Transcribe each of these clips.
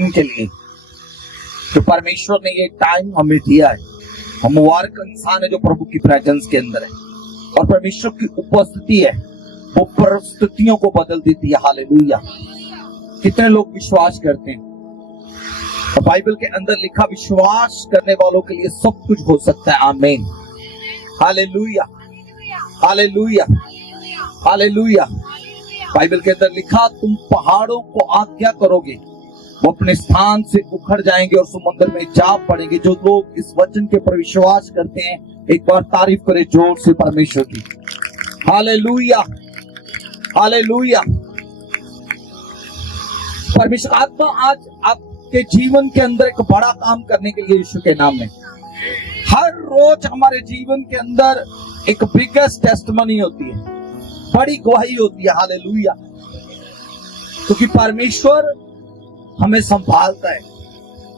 के लिए जो परमेश्वर ने ये टाइम हमें दिया है। हम मुबारक इंसान है जो प्रभु की प्रेजेंस के अंदर है और परमेश्वर की उपस्थिति है वो परिस्थितियों को बदल देती है। हालेलुया। कितने लोग विश्वास करते हैं? तो बाइबल के अंदर लिखा विश्वास करने वालों के लिए सब कुछ हो सकता है। आमीन। Hallelujah, hallelujah, hallelujah. बाइबल के अंदर लिखा तुम पहाड़ों को आज्ञा करोगे वो अपने स्थान से उखड़ जाएंगे और समुद्र में जा पड़ेंगे। जो लोग इस वचन के पर विश्वास करते हैं एक बार तारीफ करें जोर से परमेश्वर की। Hallelujah, hallelujah. परमेश्वर आत्मा आज आपके जीवन के अंदर एक बड़ा काम करने के लिए यीशु के नाम में। हर रोज हमारे जीवन के अंदर एक बिगेस्ट टेस्टिमनी होती है, बड़ी गवाही होती है। हालेलुया। क्योंकि परमेश्वर हमें संभालता है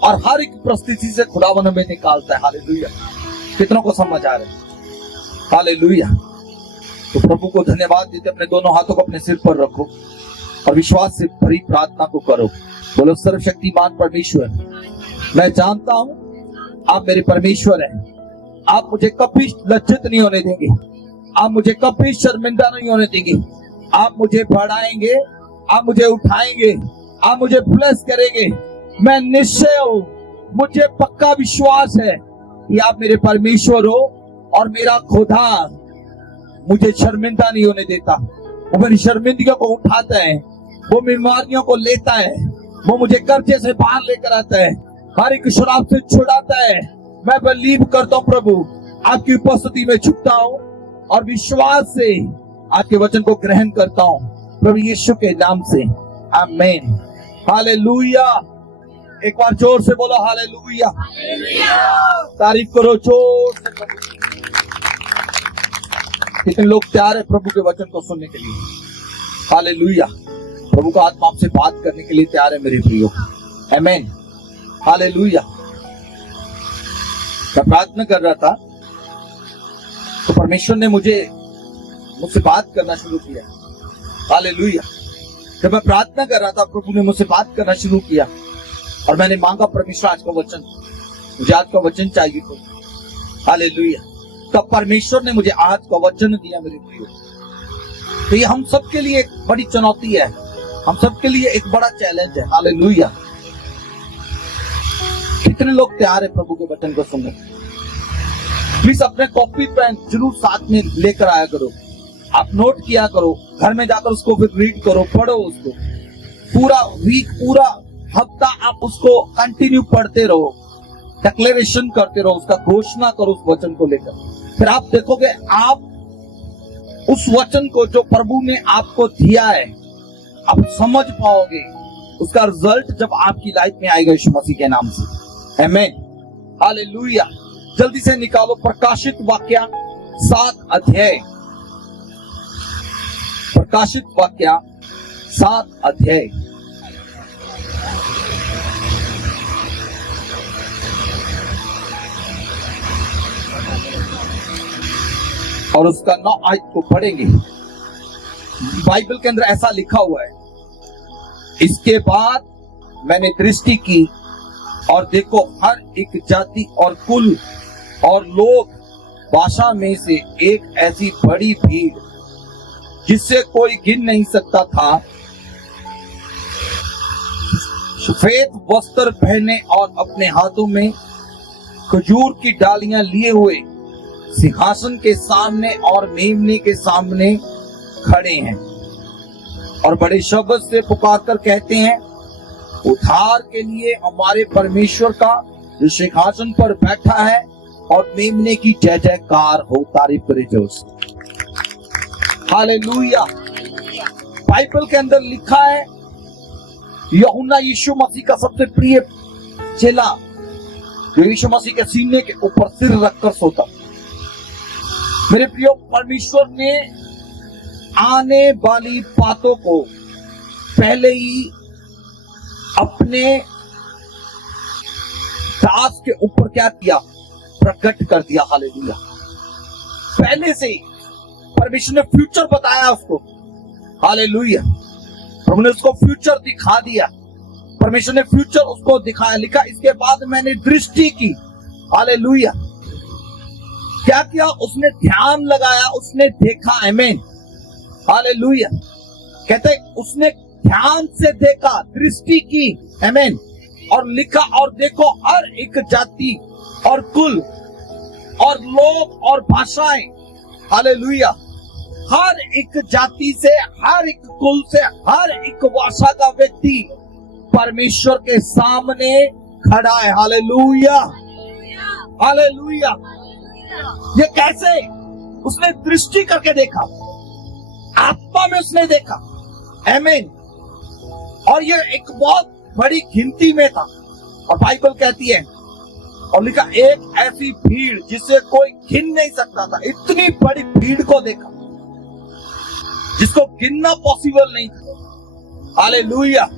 और हर एक परिस्थिति से खुदावन हमें निकालता है। हालेलुया। कितनों को समझ आ रहा है? हालेलुया। तो प्रभु को धन्यवाद देते अपने दोनों हाथों को अपने सिर पर रखो और विश्वास से भरी प्रार्थना को करो। बोलो, सर्वशक्तिमान परमेश्वर, मैं जानता हूं आप मेरे परमेश्वर हैं। आप मुझे कभी लज्जित नहीं होने देंगे, आप मुझे कभी शर्मिंदा नहीं होने देंगे। आप मुझे बढ़ाएंगे, आप मुझे उठाएंगे, आप मुझे ब्लेस करेंगे। मैं निश्चय हूं, मुझे पक्का विश्वास है कि आप मेरे परमेश्वर हो और मेरा खुदा मुझे शर्मिंदा नहीं होने देता। वो मेरी शर्मिंदगियों को उठाता है, वो बीमारियों को लेता है, वो मुझे कर्जे से बाहर लेकर आता है, हर एक शराब से छुड़ाता है। मैं बिलीव करता हूं प्रभु, आपकी उपस्थिति में झुकता हूं और विश्वास से आपके वचन को ग्रहण करता हूं प्रभु यीशु के नाम से। आमीन। हालेलुया। एक बार जोर से बोलो हालेलुया। तारीफ करो जोर से। कितने लोग तैयार है प्रभु के वचन को सुनने के लिए? हालेलुया। प्रभु का आत्मा आपसे बात करने के लिए तैयार है मेरे प्रियो। आमीन। हालेलुया। मैं प्रार्थना कर रहा था तो परमेश्वर ने मुझसे बात करना शुरू किया। हालेलुया। जब मैं प्रार्थना कर रहा था प्रभु ने मुझसे बात करना शुरू किया और मैंने मांगा परमेश्वर आज का वचन, मुझे आज का वचन चाहिए प्रभु। हालेलुया। तब परमेश्वर ने मुझे आज का वचन दिया मेरे प्रियो। तो ये हम सबके लिए एक बड़ी चुनौती है, हम सबके लिए एक बड़ा चैलेंज है। हालेलुया। कितने लोग तैयार है प्रभु के वचन को सुनने? प्लीज अपने कॉपी पेन जरूर साथ में लेकर आया करो, आप नोट किया करो, घर में जाकर उसको फिर रीड करो, पढ़ो उसको। पूरा वीक, पूरा हफ्ता आप उसको कंटिन्यू पढ़ते रहो, डिक्लेरेशन करते रहो, उसका घोषणा करो उस वचन को लेकर। फिर आप देखोगे आप उस वचन को जो प्रभु ने आपको दिया है आप समझ पाओगे, उसका रिजल्ट जब आपकी लाइफ में आएगा यीशु मसीह के नाम से। आमीन। हालेलुया। जल्दी से निकालो प्रकाशित वाक्य 7 अध्याय। प्रकाशित वाक्य 7 अध्याय और उसका 9 आयत को पढ़ेंगे। बाइबल के अंदर ऐसा लिखा हुआ है, इसके बाद मैंने दृष्टि की और देखो हर एक जाति और कुल और लोग भाषा में से एक ऐसी बड़ी भीड़ जिससे कोई गिन नहीं सकता था, सफेद वस्त्र पहने और अपने हाथों में खजूर की डालियां लिए हुए सिंहासन के सामने और मेमने के सामने खड़े हैं और बड़े शब्द से पुकार कर कहते हैं, उद्धार के लिए हमारे परमेश्वर का जो सिंहासन पर बैठा है और मेमने की जय जयकार हो। तारीफ करे जोर से। हालेलुया। बाइबल के अंदर लिखा है यूहन्ना यीशु मसीह का सबसे प्रिय चेला जो यीशु मसीह के सीने के ऊपर सिर रखकर सोता। मेरे प्रियो, परमेश्वर ने आने वाली बातों को पहले ही अपने दास के ऊपर क्या किया? प्रकट कर दिया। हालेलुया। पहले से ही परमेश्वर ने फ्यूचर बताया उसको। हालेलुया। प्रभु ने उसको फ्यूचर दिखा दिया। परमेश्वर ने फ्यूचर उसको दिखाया, लिखा इसके बाद मैंने दृष्टि की, हालेलुया। क्या किया? उसने ध्यान लगाया, उसने देखा, आमीन, हालेलुया। कहते उसने ध्यान से देखा, दृष्टि की, आमीन, और लिखा और देखो हर एक जाति और कुल और लोग और भाषाएं, हालेलुया, हर एक जाति से, हर एक कुल से, हर एक भाषा का व्यक्ति परमेश्वर के सामने खड़ा है, हालेलुया, हालेलुया। ये कैसे? उसने दृष्टि करके देखा, आत्मा में उसने देखा, आमीन। और ये एक बहुत बड़ी गिनती में था, और बाइबल कहती है, और लिखा एक ऐसी भीड़ जिसे कोई गिन नहीं सकता था, इतनी बड़ी भीड़ को देखा जिसको गिनना पॉसिबल नहीं था, हालेलुया।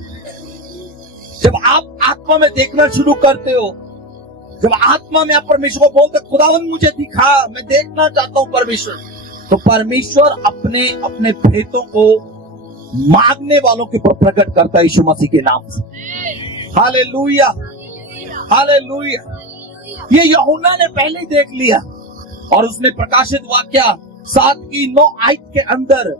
जब आप आत्मा में देखना शुरू करते हो, जब आत्मा में आप परमेश्वर को बोलते खुदावंद मुझे दिखा, मैं देखना चाहता हूं परमेश्वर, तो परमेश्वर अपने अपने भेदों को मांगने वालों के ऊपर प्रकट करता है यीशु मसीह के नाम से, हालेलुया, हालेलुया। ये यूहन्ना ने पहले ही देख लिया, और उसने प्रकाशित वाक्य 7:9 के अंदर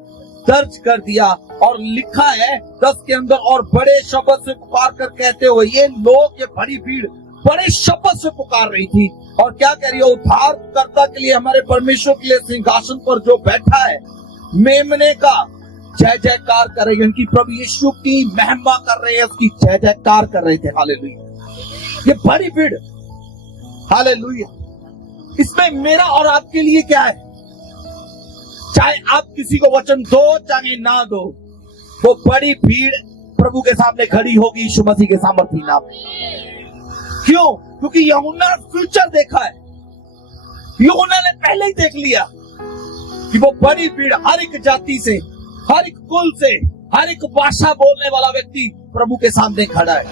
दर्ज कर दिया, और लिखा है 10 के अंदर, और बड़े शब्द से पुकार कर कहते हुए, ये लोग, ये बड़ी भीड़ बड़े शब्द से पुकार रही थी, और क्या कह रही है? उद्धारकर्ता के लिए, हमारे परमेश्वर के लिए सिंहासन पर जो बैठा है, मेमने का जय जयकार कर रही है, उनकी प्रभु यीशु की महिमा कर रहे हैं, उसकी जय जयकार कर रहे थे, हालेलुया। ये बड़ी भीड़, हालेलुया। इसमें मेरा और आपके लिए क्या है? चाहे आप किसी को वचन दो चाहे ना दो, वो बड़ी भीड़ प्रभु के सामने खड़ी होगी यीशु मसीह के सामर्थी नाम। क्यों? क्योंकि यूहन्ना फ्यूचर देखा है, यूहन्ना ने पहले ही देख लिया कि वो बड़ी भीड़, हर एक जाति से, हर एक कुल से, हर एक भाषा बोलने वाला व्यक्ति प्रभु के सामने खड़ा है।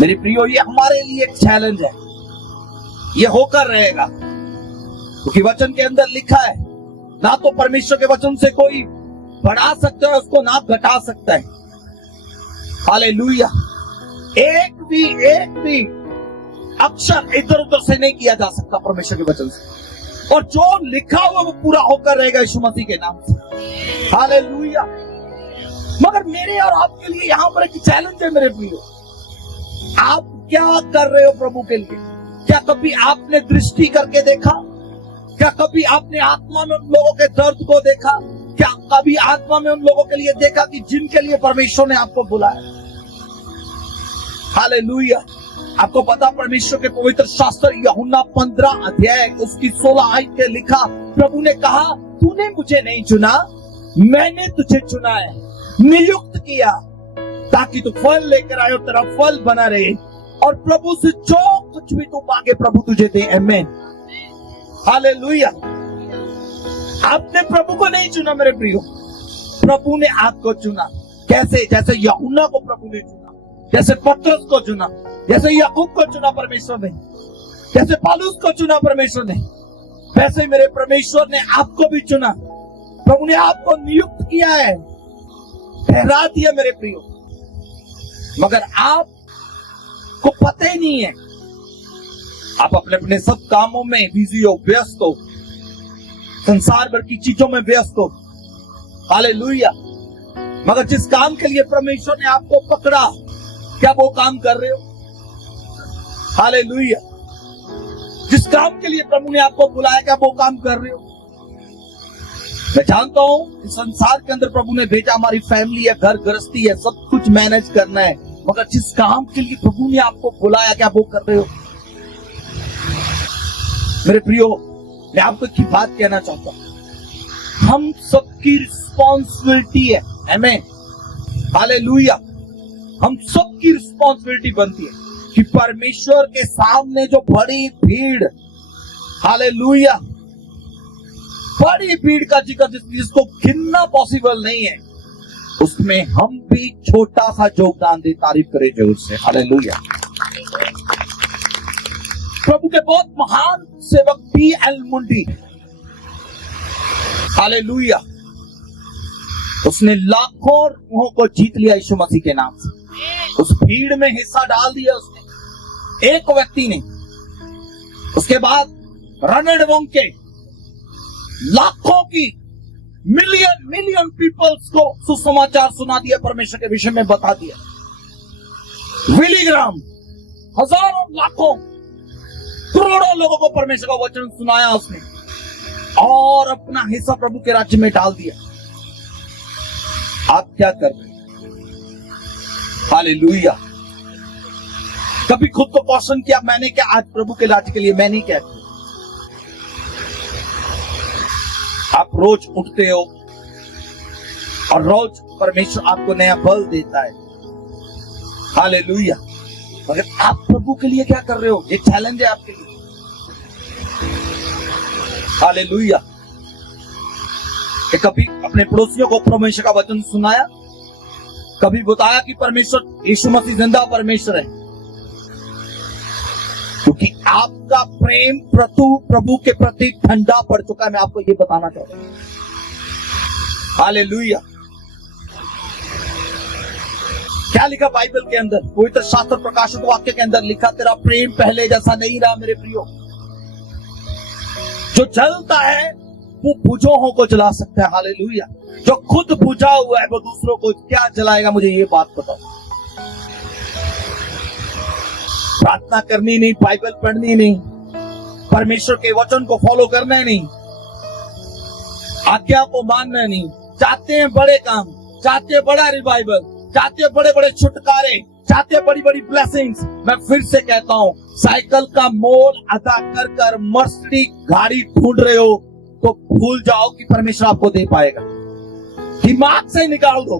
मेरे प्रियो, ये हमारे लिए एक चैलेंज है, ये होकर रहेगा, क्योंकि वचन के अंदर लिखा है, ना तो परमेश्वर के वचन से कोई बढ़ा सकता है उसको, ना घटा सकता है, हालेलुया। एक भी अक्षर इधर उधर से नहीं किया जा सकता परमेश्वर के वचन से, और जो लिखा हुआ वो पूरा होकर रहेगा यीशु मसीह के नाम से, हालेलुया। मगर मेरे और आपके लिए यहाँ पर एक चैलेंज है मेरे प्रियो, आप क्या कर रहे हो प्रभु के लिए? क्या कभी आपने दृष्टि करके देखा? क्या कभी आपने आत्मा में उन लोगों के दर्द को देखा? क्या कभी आत्मा में उन लोगों के लिए देखा कि जिनके लिए परमेश्वर ने आपको बुलाया? हालेलुया। आपको पता, परमेश्वर के पवित्र शास्त्र यूहन्ना 15 अध्याय उसकी 16 आयत में लिखा, प्रभु ने कहा, तूने मुझे नहीं चुना, मैंने तुझे चुना है, नियुक्त किया, ताकि तू फल लेकर आए और तेरा फल बना रहे, और प्रभु से जो कुछ भी तू मांगे प्रभु तुझे दे, आमीन, हालेलुया। आपने प्रभु को नहीं चुना मेरे प्रियो, प्रभु ने आपको चुना। कैसे? जैसे यूहन्ना को प्रभु ने चुना, जैसे पतरस को चुना, जैसे याकूब को चुना परमेश्वर ने, जैसे पौलुस को चुना परमेश्वर ने, वैसे मेरे परमेश्वर ने आपको भी चुना। प्रभु ने आपको नियुक्त किया है, ठहरा दिया मेरे प्रियो, मगर आपको पता ही नहीं है। आप अपने अपने सब कामों में बिजी हो, व्यस्त हो, संसार भर की चीजों में व्यस्त हो, हालेलुया। मगर जिस काम के लिए परमेश्वर ने आपको पकड़ा, क्या वो काम कर रहे हो? हालेलुया। जिस काम के लिए प्रभु ने आपको बुलाया, क्या वो काम कर रहे हो? मैं जानता हूं इस संसार के अंदर प्रभु ने भेजा, हमारी फैमिली है, घर गृहस्थी है, सब कुछ मैनेज करना है, मगर जिस काम के लिए प्रभु ने आपको बुलाया, क्या वो कर रहे हो? मेरे प्रियो, मैं आपको एक बात कहना चाहता हूं, हम सबकी रिस्पॉन्सिबिलिटी है, आमीन, हालेलुया। हम सबकी रिस्पॉन्सिबिलिटी बनती है कि परमेश्वर के सामने जो बड़ी भीड़, हालेलुया, बड़ी भीड़ का जिक्र जिसको गिनना पॉसिबल नहीं है, उसमें हम भी छोटा सा योगदान दे। तारीफ करें जरूर से, हालेलुया। प्रभु के बहुत महान सेवक पी एल मुंडी, हालेलुया, उसने लाखों रूहों को जीत लिया यीशु मसीह के नाम से। उस भीड़ में हिस्सा डाल दिया उसने, एक व्यक्ति ने। उसके बाद रणरणवंग के लाखों की मिलियन पीपल्स को सुसमाचार सुना दिया, परमेश्वर के विषय में बता दिया। विली ग्राम हजारों लाखों करोड़ों लोगों को परमेश्वर का वचन सुनाया उसने और अपना हिस्सा प्रभु के राज्य में डाल दिया। आप क्या कर रहे हैं? हालेलुया। कभी खुद को क्वेश्चन किया, मैंने क्या आज प्रभु के राज्य के लिए मैंने क्या किया? आप रोज उठते हो और रोज परमेश्वर आपको नया बल देता है। हालेलुया। मगर आप प्रभु के लिए क्या कर रहे हो? ये चैलेंज है आपके लिए। हालेलुया। कभी अपने पड़ोसियों को परमेश्वर का वचन सुनाया, कभी बताया कि परमेश्वर यीशु मसीह जिंदा परमेश्वर है, क्योंकि आपका प्रेम प्रभु के प्रति ठंडा पड़ चुका है। मैं आपको ये बताना चाहता हूं। हालेलुया। क्या लिखा बाइबल के अंदर? पवित्र शास्त्र प्रकाशित वाक्य के अंदर लिखा, तेरा प्रेम पहले जैसा नहीं रहा मेरे प्रियो। जो जलता है वो बुझों को जला सकता है। हालेलुया। जो खुद बुझा हुआ है वो दूसरों को क्या जलाएगा? मुझे ये बात बताओ। प्रार्थना करनी नहीं, बाइबल पढ़नी नहीं, परमेश्वर के वचन को फॉलो करना नहीं, आज्ञा को मानना नहीं। चाहते हैं बड़े काम, चाहते हैं बड़ा रिवाइवल, चाहते हैं बड़े बड़े छुटकारे, चाहते हैं बड़ी बड़ी ब्लेसिंग्स। मैं फिर से कहता हूं, साइकिल का मोल अदा कर कर मर्सिडीज गाड़ी ढूंढ रहे हो तो भूल जाओ कि परमेश्वर आपको दे पाएगा। दिमाग से निकाल दो।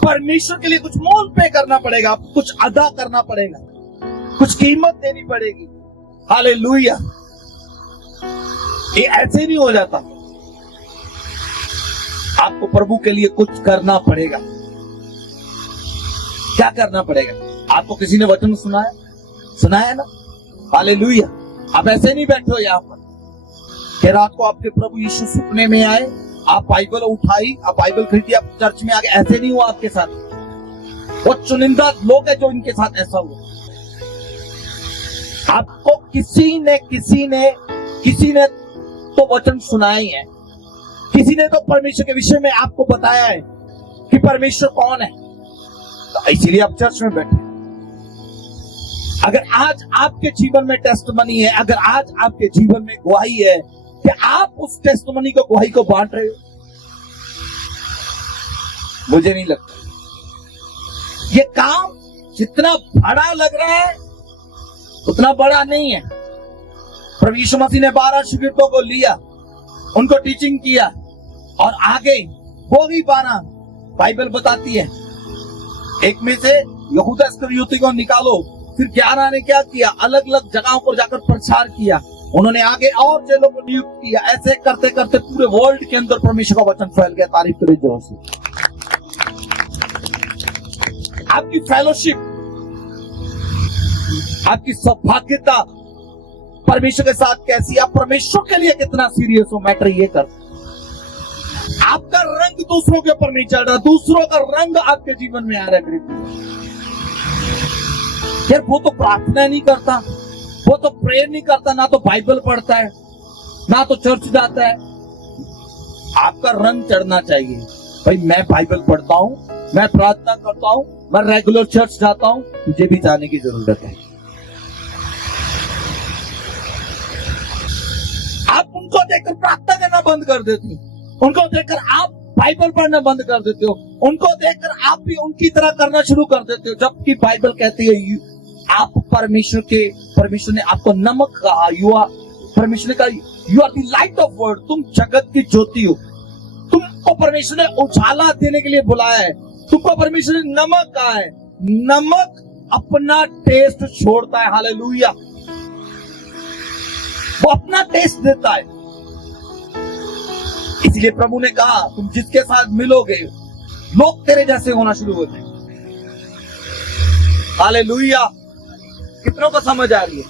परमेश्वर के लिए कुछ मोल पे करना पड़ेगा, कुछ अदा करना पड़ेगा, कुछ कीमत देनी पड़ेगी। हालेलुया। ये ऐसे नहीं हो जाता। आपको प्रभु के लिए कुछ करना पड़ेगा। क्या करना पड़ेगा? आपको किसी ने वचन सुनाया ना? हालेलुया। आप ऐसे नहीं बैठे हो यहाँ पर कि रात को आपके प्रभु यीशु सपने में आए, आप बाइबल उठाई, आप बाइबल खरीदी, आप चर्च में आ गए। ऐसे नहीं हुआ आपके साथ। वो चुनिंदा लोग हैं जो इनके साथ ऐसा हुआ। आपको किसी ने तो वचन सुनाए ही है, किसी ने तो परमेश्वर के विषय में आपको बताया है कि परमेश्वर कौन है, तो इसीलिए आप चर्च में बैठे। अगर आज आपके जीवन में टेस्टमनी है, अगर आज आपके जीवन में गवाही है कि आप उस टेस्टमनी को, गवाही को बांट रहे हो, मुझे नहीं लगता ये काम जितना बड़ा लग रहा है उतना बड़ा नहीं है। प्रभु यीशु मसीह ने 12 शिष्यों को लिया, उनको टीचिंग किया और आगे वो भी 12 बाइबल बताती है। एक में से यहूदा इस्करियोती को निकालो, फिर 11 ने क्या किया? अलग अलग जगहों पर जाकर प्रचार किया। उन्होंने आगे और चेलों को नियुक्त किया। ऐसे करते करते पूरे वर्ल्ड के अंदर परमेश्वर का वचन फैल गया। तारीफ करें जोर से। आपकी फेलोशिप, आपकी सौभाग्यता परमेश्वर के साथ कैसी, आप परमेश्वर के लिए कितना सीरियस हो, मैटर ये कर। आपका रंग दूसरों के ऊपर नहीं चल रहा, दूसरों का रंग आपके जीवन में आ रहा है। यार वो तो प्रार्थना नहीं करता, वो तो प्रेयर नहीं करता, ना तो बाइबल पढ़ता है, ना तो चर्च जाता है। आपका रंग चढ़ना चाहिए। भाई मैं बाइबल पढ़ता हूं, मैं प्रार्थना करता हूं, मैं रेगुलर चर्च जाता हूं, मुझे भी जाने की जरूरत है। आप उनको देखकर प्रार्थना करना बंद कर देते हो, उनको देखकर आप बाइबल पढ़ना बंद कर देते हो, उनको देखकर आप भी उनकी तरह करना शुरू कर देते हो, जबकि बाइबल कहती है आप परमेश्वर ने आपको नमक कहा, परमेश्वर ने कहा you are the light of world, तुम जगत की ज्योति हो। तुमको परमेश्वर ने उजाला देने के लिए बुलाया है, तुमको परमेश्वर ने नमक कहा है। नमक अपना टेस्ट छोड़ता है। हालेलुया। वो अपना टेस्ट देता है। इसलिए प्रभु ने कहा तुम जिसके साथ मिलोगे लोग तेरे जैसे होना शुरू होते हैं। हालेलुया। कितनों को समझ आ रही है?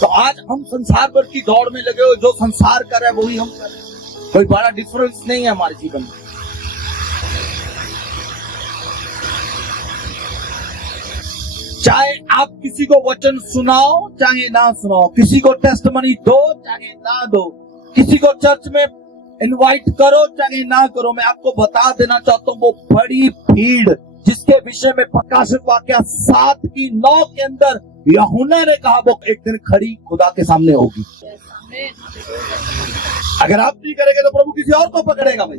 तो आज हम संसार भर की दौड़ में लगे हो, जो संसार कर रहा है वही हम कर रहे हैं। कोई बड़ा डिफरेंस नहीं है हमारे जीवन में। चाहे आप किसी को वचन सुनाओ चाहे ना सुनाओ, किसी को टेस्टमनी दो चाहे ना दो, किसी को चर्च में इनवाइट करो चाहे ना करो, मैं आपको बता देना चाहता हूं वो बड़ी भीड़ जिसके विषय में प्रकाशित वाक्य 7:9 के अंदर यूहन्ना ने कहा वो एक दिन खड़ी खुदा के सामने होगी। अगर आप नहीं करेंगे तो प्रभु किसी और को पकड़ेगा भाई।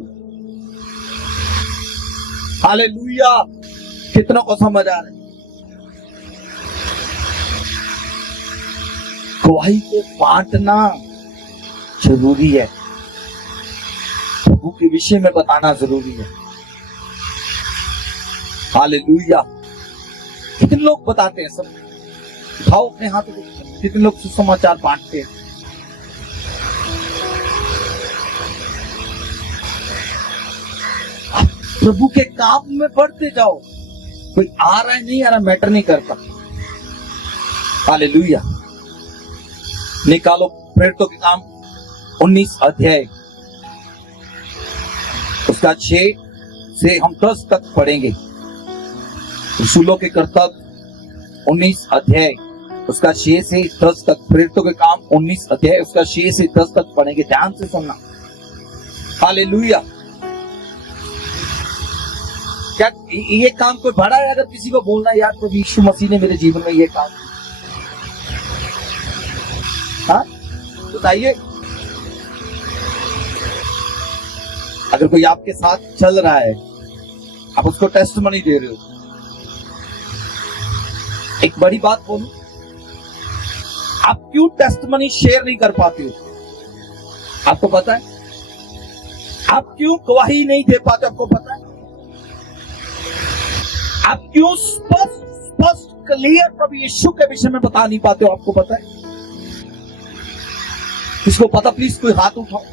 हालेलुया। कितनों को समझ आ रहा है? गवाही को बांटना जरूरी है, प्रभु के विषय में बताना जरूरी है। हालेलुया। कितने लोग बताते हैं? सब उठाओ अपने हाथों को। कितने लोग सुसमाचार बांटते हैं? आप प्रभु के काम में बढ़ते जाओ। कोई आ रहा है नहीं आ रहा मैटर नहीं करता। हालेलुया। निकालो प्रेरितों के काम 19 अध्याय, उसका 6 से हम 10 तक पढ़ेंगे। रसूलों के कर्तव्य 19 अध्याय उसका 6 से 10 तक, प्रेरितों के काम 19 अध्याय उसका 6 से 10 तक पढ़ेंगे। ध्यान से सुनना। हालेलुया। क्या ये काम कोई बड़ा है? अगर किसी को बोलना है यार प्रभु यीशु मसीह ने मेरे जीवन में ये काम, हाँ बताइए। अगर कोई आपके साथ चल रहा है, आप उसको टेस्टमनी दे रहे हो, एक बड़ी बात बोलूं, आप क्यों टेस्टमनी शेयर नहीं कर पाते हो? आपको पता है? आप क्यों गवाही नहीं दे पाते? आपको पता है? आप क्यों स्पष्ट क्लियर प्रभु यीशु के विषय में बता नहीं पाते हो? आपको पता है? किसको पता? प्लीज कोई हाथ उठाओ।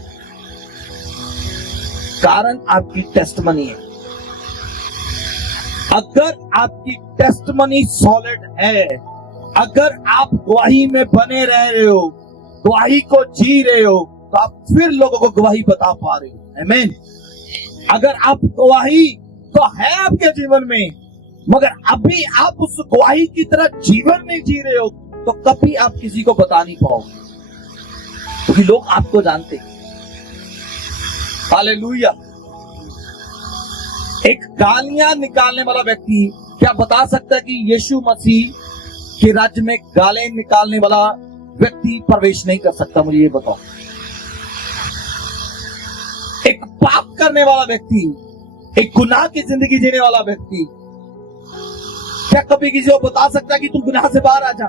कारण आपकी टेस्टमनी है। अगर आपकी टेस्टमनी सॉलिड है, अगर आप गवाही में बने रह रहे हो, गवाही को जी रहे हो, तो आप फिर लोगों को गवाही बता पा रहे हो। आमीन। अगर आप गवाही तो है आपके जीवन में, मगर अभी आप उस गवाही की तरह जीवन नहीं जी रहे हो, तो कभी आप किसी को बता नहीं पाओगे, क्योंकि लोग आपको जानते हैं। हालेलुया। एक गालियां निकालने वाला व्यक्ति क्या बता सकता है कि यीशु मसीह के राज्य में गालें निकालने वाला व्यक्ति प्रवेश नहीं कर सकता? मुझे ये बताओ। एक पाप करने वाला व्यक्ति, एक गुनाह की जिंदगी जीने वाला व्यक्ति क्या कभी किसी को बता सकता है कि तू गुनाह से बाहर आ जा?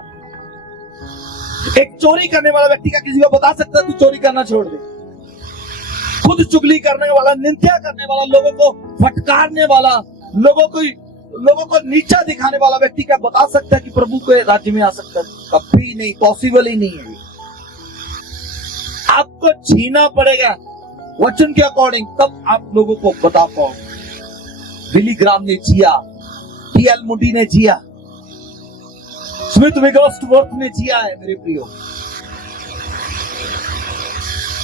एक चोरी करने वाला व्यक्ति क्या किसी को बता सकता है तू चोरी करना छोड़ दे? खुद चुगली करने वाला, निंदा करने वाला, लोगों को फटकारने वाला, लोगों को नीचा दिखाने वाला व्यक्ति क्या बता सकता है कि प्रभु के राज्य में आ सकता है? कभी नहीं, पॉसिबल ही नहीं है। आपको जीना पड़ेगा वचन के अकॉर्डिंग, तब आप लोगों को बता पाओगे। बिली ग्राम ने जिया, टी.एल. मूडी ने जिया, स्मिथ विगोस्वर्थ ने जिया है मेरे प्रियो।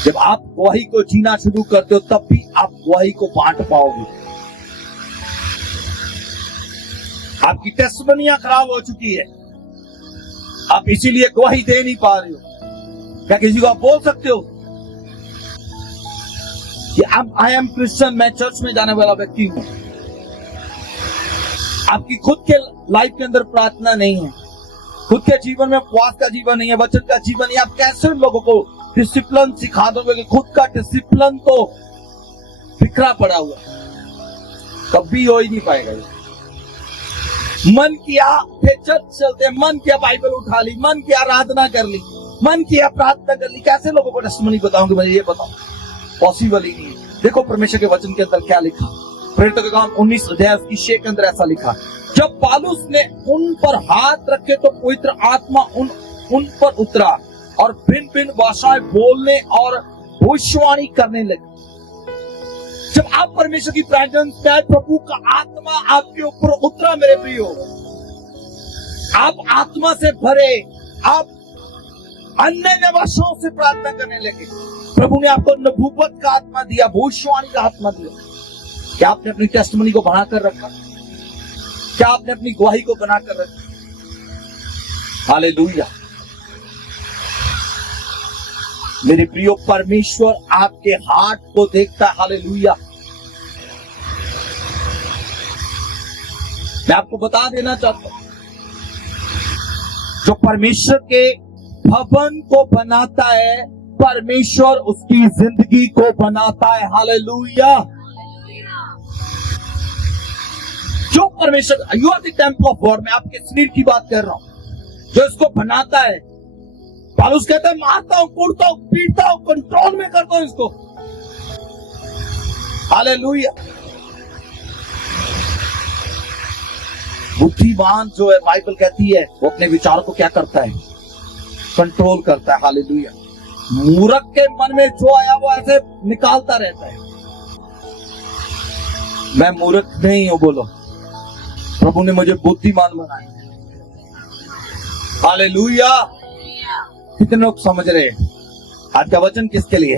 जब आप गवाही को जीना शुरू करते हो, तब भी आप गवाही को बांट पाओगे। आपकी टेस्टमनियां खराब हो चुकी है, आप इसीलिए गवाही दे नहीं पा रहे हो। क्या किसी को आप बोल सकते हो कि आई एम क्रिश्चियन, मैं चर्च में जाने वाला व्यक्ति हूं? आपकी खुद के लाइफ के अंदर प्रार्थना नहीं है, खुद के जीवन में उपवास का जीवन नहीं है, वचन का जीवन नहीं है, आप कैसे लोगों को डिसिप्लिन सिखा दोगे? खुद का डिसिप्लिन तो बिखरा पड़ा हुआ, कभी हो ही नहीं पाएगा। मन किया फिर चर्च चलते, मन किया बाइबल उठा ली, मन किया आराधना कर ली, मन किया प्रार्थना कर ली, कैसे लोगों को टेस्टिमनी बताऊंगे? मुझे ये बताओ, पॉसिबल ही नहीं है। देखो परमेश्वर के वचन के अंदर क्या लिखा, प्रेरितों के काम 19 अध्याय उसकी 6 के अंदर ऐसा लिखा, जब पौलुस ने उन पर हाथ रखे तो पवित्र आत्मा उन पर उतरा और भिन्न भिन्न भाषाएं बोलने और भविष्यवाणी करने लगे। जब आप परमेश्वर की प्रेजेंस में, प्रभु का आत्मा आपके ऊपर उतरा मेरे प्रियो, आप आत्मा से भरे, अन्य भाषाओं से प्रार्थना करने लगे। प्रभु ने आपको नबूवत का आत्मा दिया, भविष्यवाणी का आत्मा दिया। क्या आपने अपनी टेस्टमनी को बनाकर रखा? क्या आपने अपनी गवाही को बनाकर रखा? हालेलुया। मेरे प्रियो, परमेश्वर आपके हार्ट को देखता है। हालेलुया। मैं आपको बता देना चाहता हूं, जो परमेश्वर के भवन को बनाता है, परमेश्वर उसकी जिंदगी को बनाता है। हालेलुया। जो परमेश्वर, you are the temple of God, मैं आपके शरीर की बात कर रहा हूं, जो इसको बनाता है। पौलुस कहता है, मारता हूं, कूटता हूं, पीटता हूं, कंट्रोल में करता हूं इसको। हालेलुया। बुद्धिमान जो है, बाइबल कहती है, वो अपने विचारों को क्या करता है? कंट्रोल करता है। हालेलुया। मूर्ख के मन में जो आया वो ऐसे निकालता रहता है। मैं मूर्ख नहीं हूं, बोलो। प्रभु ने मुझे बुद्धिमान बनाया। हालेलुया। कितने लोग समझ रहे हैं? आज का वचन किसके लिए?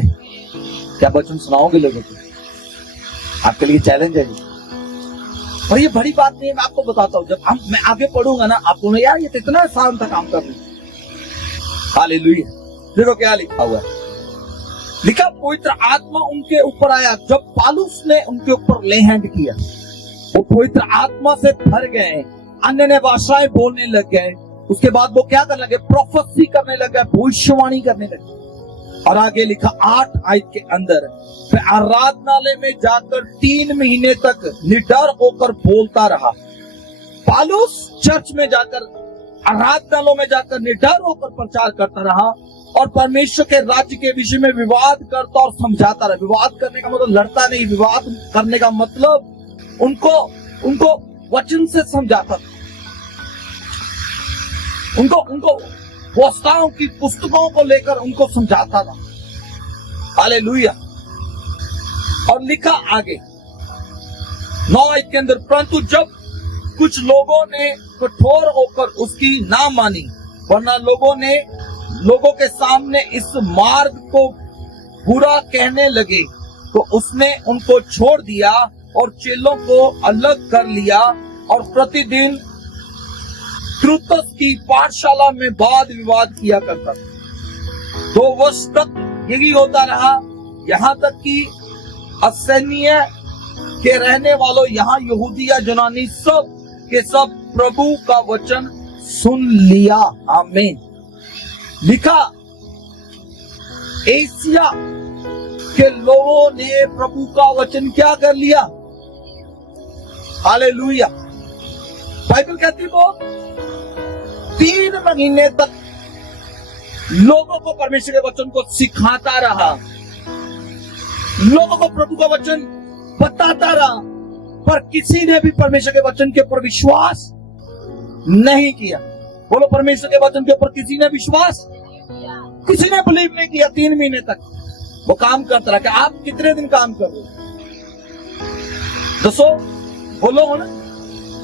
क्या वचन सुनाओगे लोगों को? आपके लिए चैलेंज है। और ये बड़ी बात नहीं है, मैं आपको बताता हूं। जब मैं आगे पढ़ूंगा ना, आपको यार ये इतना आसान था काम करना। हालेलुया। देखो क्या लिखा हुआ है। लिखा, पवित्र आत्मा उनके ऊपर आया। जब पौलुस ने उनके ऊपर ले हैंड किया, वो पवित्र आत्मा से भर गए, अन्य भाषाएं बोलने लग गए। उसके बाद वो क्या करने लगे? प्रोफेसी करने लगे, भविष्यवाणी करने लगे। और आगे लिखा 8 आयत के अंदर, फिर आराधनालय में जाकर 3 महीने तक निडर होकर बोलता रहा। पौलुस चर्च में जाकर, आराधनालयों में जाकर निडर होकर प्रचार करता रहा और परमेश्वर के राज्य के विषय में विवाद करता और समझाता रहा। विवाद करने का मतलब लड़ता नहीं, विवाद करने का मतलब उनको वचन से समझाता था। उनको व्यवस्थाओं की पुस्तकों को लेकर उनको समझाता था। हालेलुया। और लिखा आगे 9 आयत के अंदर, परंतु जब कुछ लोगों ने कठोर होकर उसकी ना मानी, वरना लोगों के सामने इस मार्ग को बुरा कहने लगे, तो उसने उनको छोड़ दिया और चेलों को अलग कर लिया और प्रतिदिन त्रुतस की पाठशाला में वाद विवाद किया करता था। 2 वर्ष तक यही होता रहा, यहाँ तक कि असैन्य के रहने वालों, यहाँ यहूदी या यूनानी सब के सब प्रभु का वचन सुन लिया। आमीन। लिखा, एशिया के लोगों ने प्रभु का वचन क्या कर लिया? हालेलुया। बाइबल कहती वो 3 महीने तक लोगों को परमेश्वर के वचन को सिखाता रहा, लोगों को प्रभु का वचन बताता रहा, पर किसी ने भी परमेश्वर के वचन के ऊपर विश्वास नहीं किया। बोलो, परमेश्वर के वचन के ऊपर किसी ने विश्वास, किसी ने बिलीव नहीं किया। 3 महीने तक वो काम करता रहा। कि आप कितने दिन काम कर रहे हो? दसो, बोलो हो ना।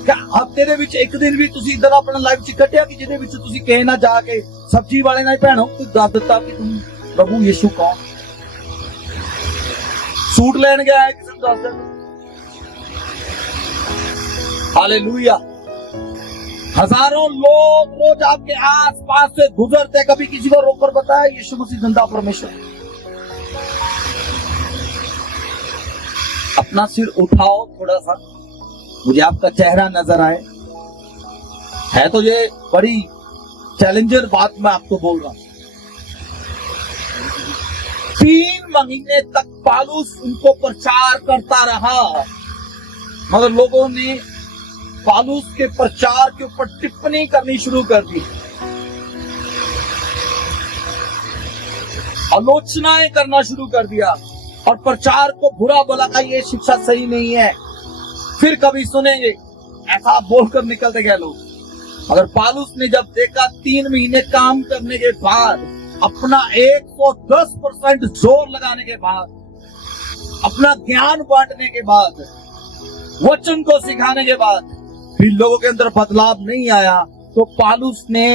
क्या हफ्ते ਦੇ ਵਿੱਚ ਇੱਕ ਦਿਨ ਵੀ ਤੁਸੀਂ ਇਦਾਂ ਆਪਣਾ ਲਾਈਫ ਚ ਕੱਟਿਆ ਕਿ ਜਿਹਦੇ ਵਿੱਚ ਤੁਸੀਂ ਕਹੇ ਨਾ ਜਾ ਕੇ ਸਬਜ਼ੀ ਵਾਲੇ ਨਾਲ ਭੈਣੋ ਕੋਈ ਦੱਸ ਦਿੱਤਾ ਕਿ ਤੂੰ ਪ੍ਰਭੂ ਯਿਸੂ ਕੌਣ? ਸੂਟ ਲੈਣ ਗਿਆ ਹੈ, ਕਿਸੇ ਨੂੰ ਦੱਸ ਦੇ। हालेलुया। हजारों लोग रोज आपके आस पास से गुजरते, कभी किसी को रोककर बताया यीशु मसीह जिंदा परमेश्वर। अपना सिर उठाओ थोड़ा सा, मुझे आपका चेहरा नजर आए। है तो ये बड़ी चैलेंजर बात मैं आपको बोल रहा हूं। 3 महीने तक पौलुस उनको प्रचार करता रहा, मगर लोगों ने पौलुस के प्रचार के ऊपर टिप्पणी करनी शुरू कर दी, आलोचनाएं करना शुरू कर दिया और प्रचार को बुरा बोला कि ये शिक्षा सही नहीं है। फिर कभी सुनेंगे, ऐसा बोलकर निकलते गए लोग। मगर पौलुस ने जब देखा 3 महीने काम करने के बाद, अपना 110% जोर लगाने के बाद, अपना ज्ञान बांटने के बाद, वचन को सिखाने के बाद भी लोगों के अंदर बदलाव नहीं आया, तो पौलुस ने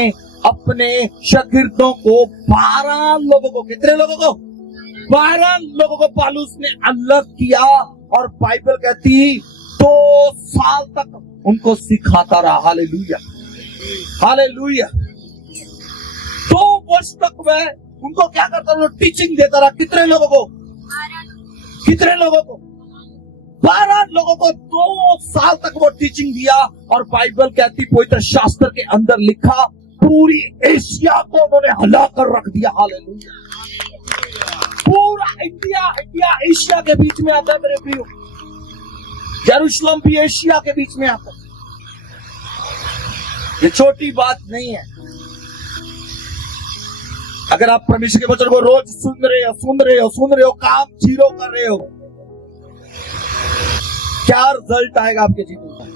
अपने शागिर्दों को 12 लोगों को, कितने लोगों को? 12 लोगों को पौलुस ने अलग किया और बाइबल कहती 2 साल तक उनको सिखाता रहा। Hallelujah, hallelujah. 2 वर्ष तक वह उनको क्या करता रहा? टीचिंग देता रहा। कितने लोगों को? कितने लोगों को? 12 लोगों को 2 साल तक वो टीचिंग दिया। और बाइबल कहती, पवित्र शास्त्र के अंदर लिखा, पूरी एशिया को उन्होंने हिला कर रख दिया। हालेलुया। पूरा इंडिया एशिया के बीच में आता है मेरे प्रियो। यरूशलेम भी एशिया के बीच में आता है। ये छोटी बात नहीं है। अगर आप परमेश्वर के वचन को रोज सुन रहे हो, काम जीरो कर रहे हो, क्या रिजल्ट आएगा आपके जीवन में?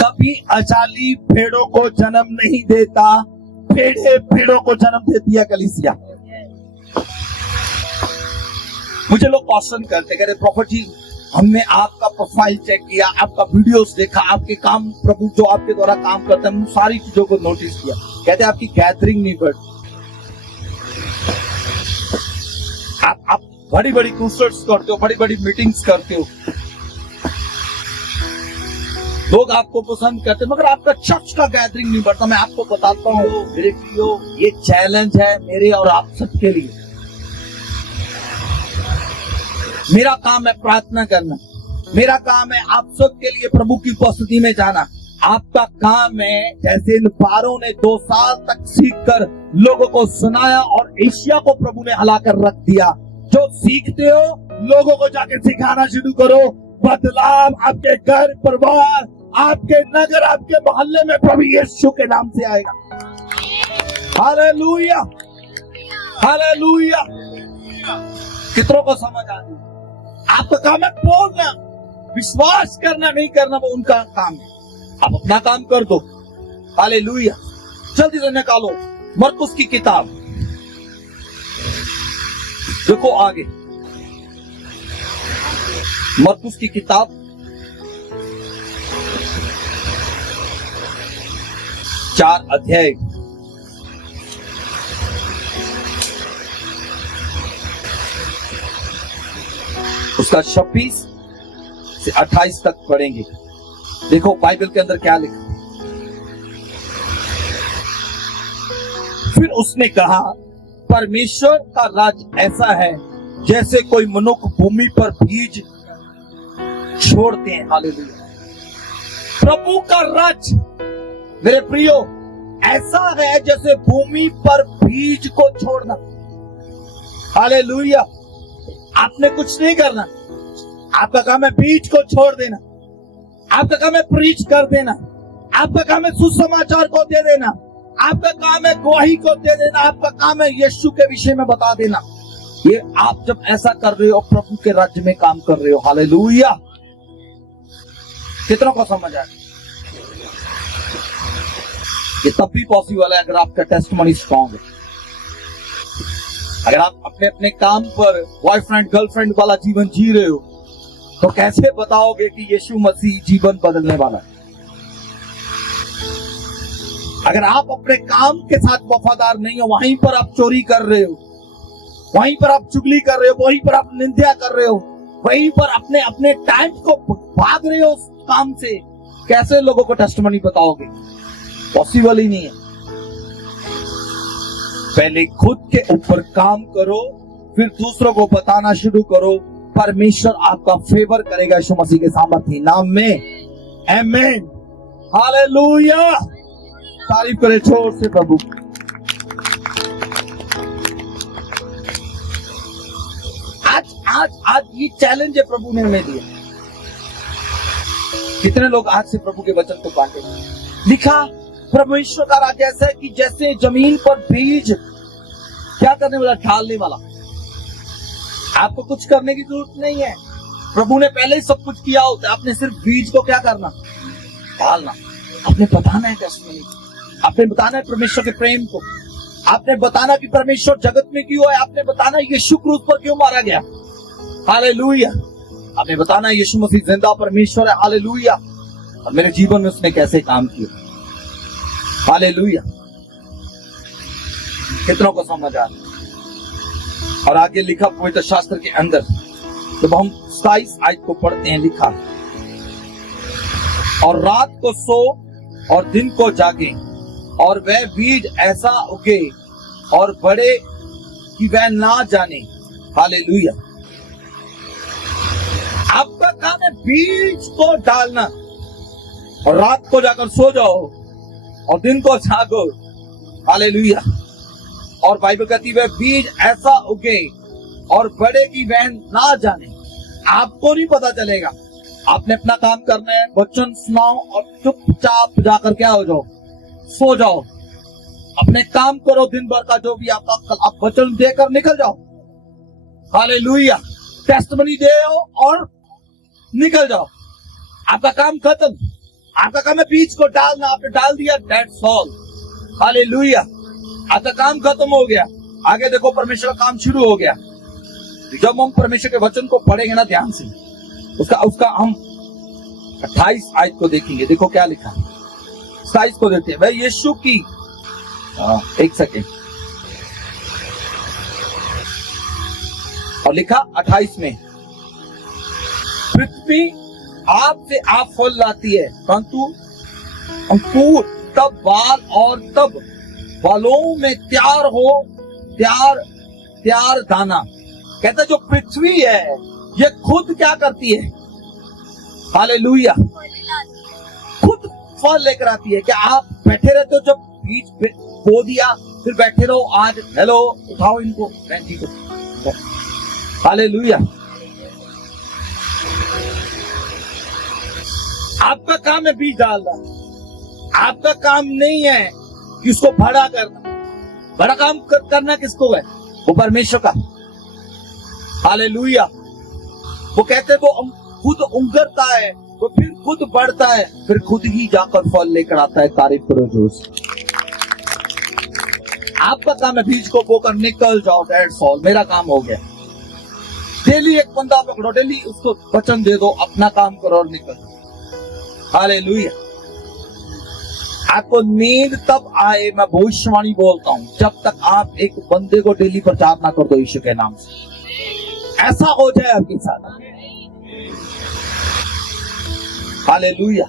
कभी अजाली भेड़ों को जन्म नहीं देता, भेड़ों को जन्म देती है कलीसिया। मुझे लोग क्वेश्चन करते, कह रहे प्रॉफिट जी, हमने आपका प्रोफाइल चेक किया, आपका वीडियोस देखा, आपके काम प्रभु जो आपके द्वारा काम करते हैं, सारी चीजों को नोटिस किया। कहते आपकी गैदरिंग नहीं बढ़ती, आप बड़ी बड़ी कंसर्ट्स करते हो, बड़ी बड़ी मीटिंग्स करते हो, लोग आपको पसंद करते हैं, मगर आपका चर्च का गैदरिंग नहीं बढ़ता। मैं आपको बताता हूँ मेरे प्रियो, ये चैलेंज है मेरे और आप सबके लिए। मेरा काम है प्रार्थना करना, मेरा काम है आप सबके लिए प्रभु की उपस्थिति में जाना। आपका काम है, जैसे इन 12 ने 2 साल तक सीखकर लोगों को सुनाया और एशिया को प्रभु ने हिलाकर रख दिया। जो सीखते हो लोगों को जाके सिखाना शुरू करो। बदलाव आपके घर परिवार, आपके नगर, आपके मोहल्ले में प्रभु यीशु के नाम से आएगा। Hallelujah, hallelujah. कितनों को समझ आ रही? आपका काम है बोलना, विश्वास करना नहीं करना वो उनका काम है। आप अपना काम कर दो। हालेलुया। जल्दी से निकालो मरकुस की किताब, देखो आगे मरकुस की किताब 4 अध्याय उसका 26 से 28 तक पढ़ेंगे। देखो बाइबल के अंदर क्या लिखा। फिर उसने कहा, परमेश्वर का राज ऐसा है जैसे कोई मनुष्य भूमि पर बीज छोड़ते हैं। हालेलुया। प्रभु का राज मेरे प्रियो ऐसा है जैसे भूमि पर बीज को छोड़ना। हालेलुया। आपने कुछ नहीं करना, आपका काम है बीज को छोड़ देना, आपका काम है प्रीच कर देना, आपका काम है सुसमाचार को दे देना, आपका काम है गवाही को दे देना, आपका काम है यीशु के विषय में बता देना। ये आप जब ऐसा कर रहे हो प्रभु के राज्य में काम कर रहे हो। हालेलुया। कितनों को समझ आया? ये तब भी पॉसिबल है अगर आपका टेस्टमनी स्ट्रांग है। अगर आप अपने अपने काम पर बॉयफ्रेंड गर्लफ्रेंड वाला जीवन जी रहे हो तो कैसे बताओगे कि यीशु मसीह जीवन बदलने वाला है? अगर आप अपने काम के साथ वफादार नहीं हो, वहीं पर आप चोरी कर रहे हो, वहीं पर आप चुगली कर रहे हो, वहीं पर आप निंदा कर रहे हो, वहीं पर अपने अपने टाइम को भाग रहे हो उस काम से, कैसे लोगों को टेस्टिमनी बताओगे? पॉसिबल ही नहीं है। पहले खुद के ऊपर काम करो, फिर दूसरों को बताना शुरू करो। परमेश्वर आपका फेवर करेगा यीशु मसीह के सामर्थ्य नाम में। आमीन। हालेलुया। तारीफ करे जोर से प्रभु। आज ये चैलेंज है प्रभु ने हमें दिया। कितने लोग आज से प्रभु के वचन को बांटे? लिखा परमेश्वर का राज ऐसा है कि जैसे जमीन पर बीज क्या करने वाला, ढालने वाला। आपको कुछ करने की जरूरत नहीं है, प्रभु ने पहले ही सब कुछ किया होता है। आपने सिर्फ बीज को क्या करना, ढालना। आपने बताना है टेस्टिमनी, आपने बताना है परमेश्वर के प्रेम को, आपने बताना कि परमेश्वर जगत में क्यों है, आपने बताना यीशु क्रूस पर क्यों मारा गया। हालेलुया। आपने बताना यीशु मसीह जिंदा परमेश्वर है। हालेलुया। और मेरे जीवन में उसने कैसे काम किया। हालेलुया। कितनों को समझ आ रहा। और आगे लिखा पवित्र शास्त्र के अंदर, जब हम 27 आयत को पढ़ते हैं, लिखा और रात को सो और दिन को जागे, और वह बीज ऐसा उगे और बढ़े कि वह ना जाने। हालेलुया। आपका काम है बीज को डालना, और रात को जाकर सो जाओ और दिन को जागो। हालेलुया। और बाइबल कहती है बीज ऐसा उगे और बढ़े कि वह ना जाने। आपको नहीं पता चलेगा। आपने अपना काम करना है, वचन सुनाओ और चुपचाप जाकर क्या हो जाओ, सो जाओ। अपने काम करो, दिन भर का जो भी आपका आप वचन देकर निकल जाओ। हालेलुया। टेस्टमनी दो और निकल जाओ। आपका काम खत्म। आपका काम है बीज को डालना, आपने डाल दिया, दैट्स ऑल। हालेलुया। आपका काम खत्म हो गया। आगे देखो परमेश्वर का काम शुरू हो गया। जब हम परमेश्वर के वचन को पढ़ेंगे ना ध्यान से, उसका हम 28 आयत को देखेंगे। देखो क्या लिखा है, 27 को देते हैं। वह यीशु की एक सेकेंड, और लिखा 28 में, पृथ्वी आप से आप फल लाती है, परंतु अंकुर तब बाल और तब बालों में त्यार दाना। कहता जो पृथ्वी है ये खुद क्या करती है। हालेलुया। खुद फल लेकर आती है। क्या आप बैठे रहते हो, जब बीज बो दिया फिर बैठे रहो, आज हेलो उठाओ इनको, बहन जी को। हालेलुया। आपका काम है बीज डालना। आपका काम नहीं है कि उसको बड़ा करना। बड़ा काम करना किसको है, वो परमेश्वर का। हालेलुया। वो कहते वो खुद उगरता है, वो फिर खुद बढ़ता है, फिर खुद ही जाकर फल लेकर आता है। तारीफ करो जोश। आपका काम है बीज को बोकर निकल जाओ, दैट्स ऑल। मेरा काम हो गया। डेली एक बंदा पकड़ो, डेली उसको वचन दे दो, अपना काम करो और निकल। हालेलुया। आपको नींद तब आए, मैं भविष्यवाणी बोलता हूं, जब तक आप एक बंदे को डेली प्रचार ना कर दो यीशु के नाम से। ऐसा हो जाए आपके साथ। हालेलुया।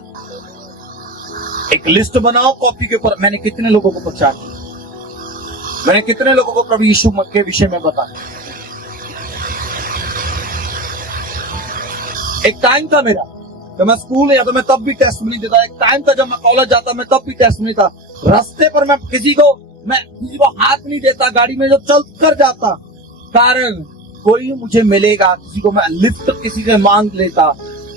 एक लिस्ट बनाओ कॉपी के ऊपर, मैंने कितने लोगों को प्रचार किया, मैंने कितने लोगों को प्रभु यीशु के विषय में बताया। एक टाइम था मेरा, जब मैं स्कूल जाता मैं तब भी टेस्ट नहीं देता। एक टाइम था जब मैं कॉलेज जाता मैं तब भी टेस्ट नहीं था। रास्ते पर मैं किसी को हाथ नहीं देता, गाड़ी में जो चल कर जाता, कारण कोई मुझे मिलेगा, किसी को मैं लिफ्ट किसी से मांग लेता।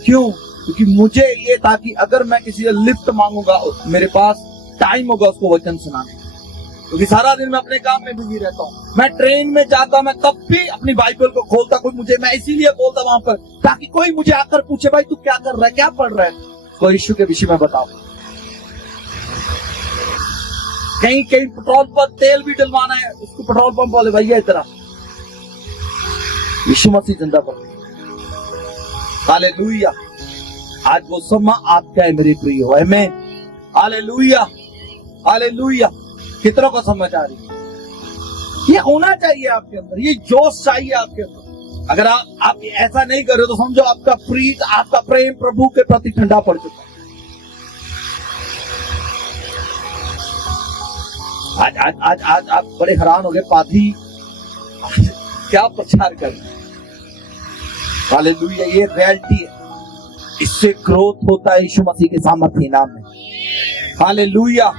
क्यों? क्योंकि मुझे ये था कि अगर मैं किसी से लिफ्ट मांगूंगा, मेरे पास टाइम होगा उसको वचन सुनाने, क्योंकि सारा दिन मैं अपने काम में बिजी रहता हूँ। मैं ट्रेन में जाता, मैं तब भी अपनी बाइबल को खोलता, कोई मुझे, मैं इसीलिए बोलता वहां पर, ताकि कोई मुझे आकर पूछे भाई तू क्या कर रहा है, क्या पढ़ रहा है, तो यीशु के विषय में बताओ। कहीं कहीं पेट्रोल पर तेल भी डलवाना है, उसको पेट्रोल पंप वाले भैया इतना, यीशु मसीह जिंदा पर। हालेलुया। आज वो समय आपका है मेरे प्रियो, आमीन। हालेलुया। हालेलुया। कितनों को समझ आ रही है? ये होना चाहिए आपके अंदर, ये जोश चाहिए आपके अंदर। अगर आप ऐसा नहीं कर रहे तो समझो आपका प्रीत, आपका प्रेम प्रभु के प्रति ठंडा पड़ चुका। आज आज आज आज आप बड़े हैरान हो गए, पादी क्या प्रचार कर रहे हैं। हालेलुया। ये रियलिटी है, इससे ग्रोथ होता है यीशु मसीह के सामर्थ्य नाम में। हालेलुया।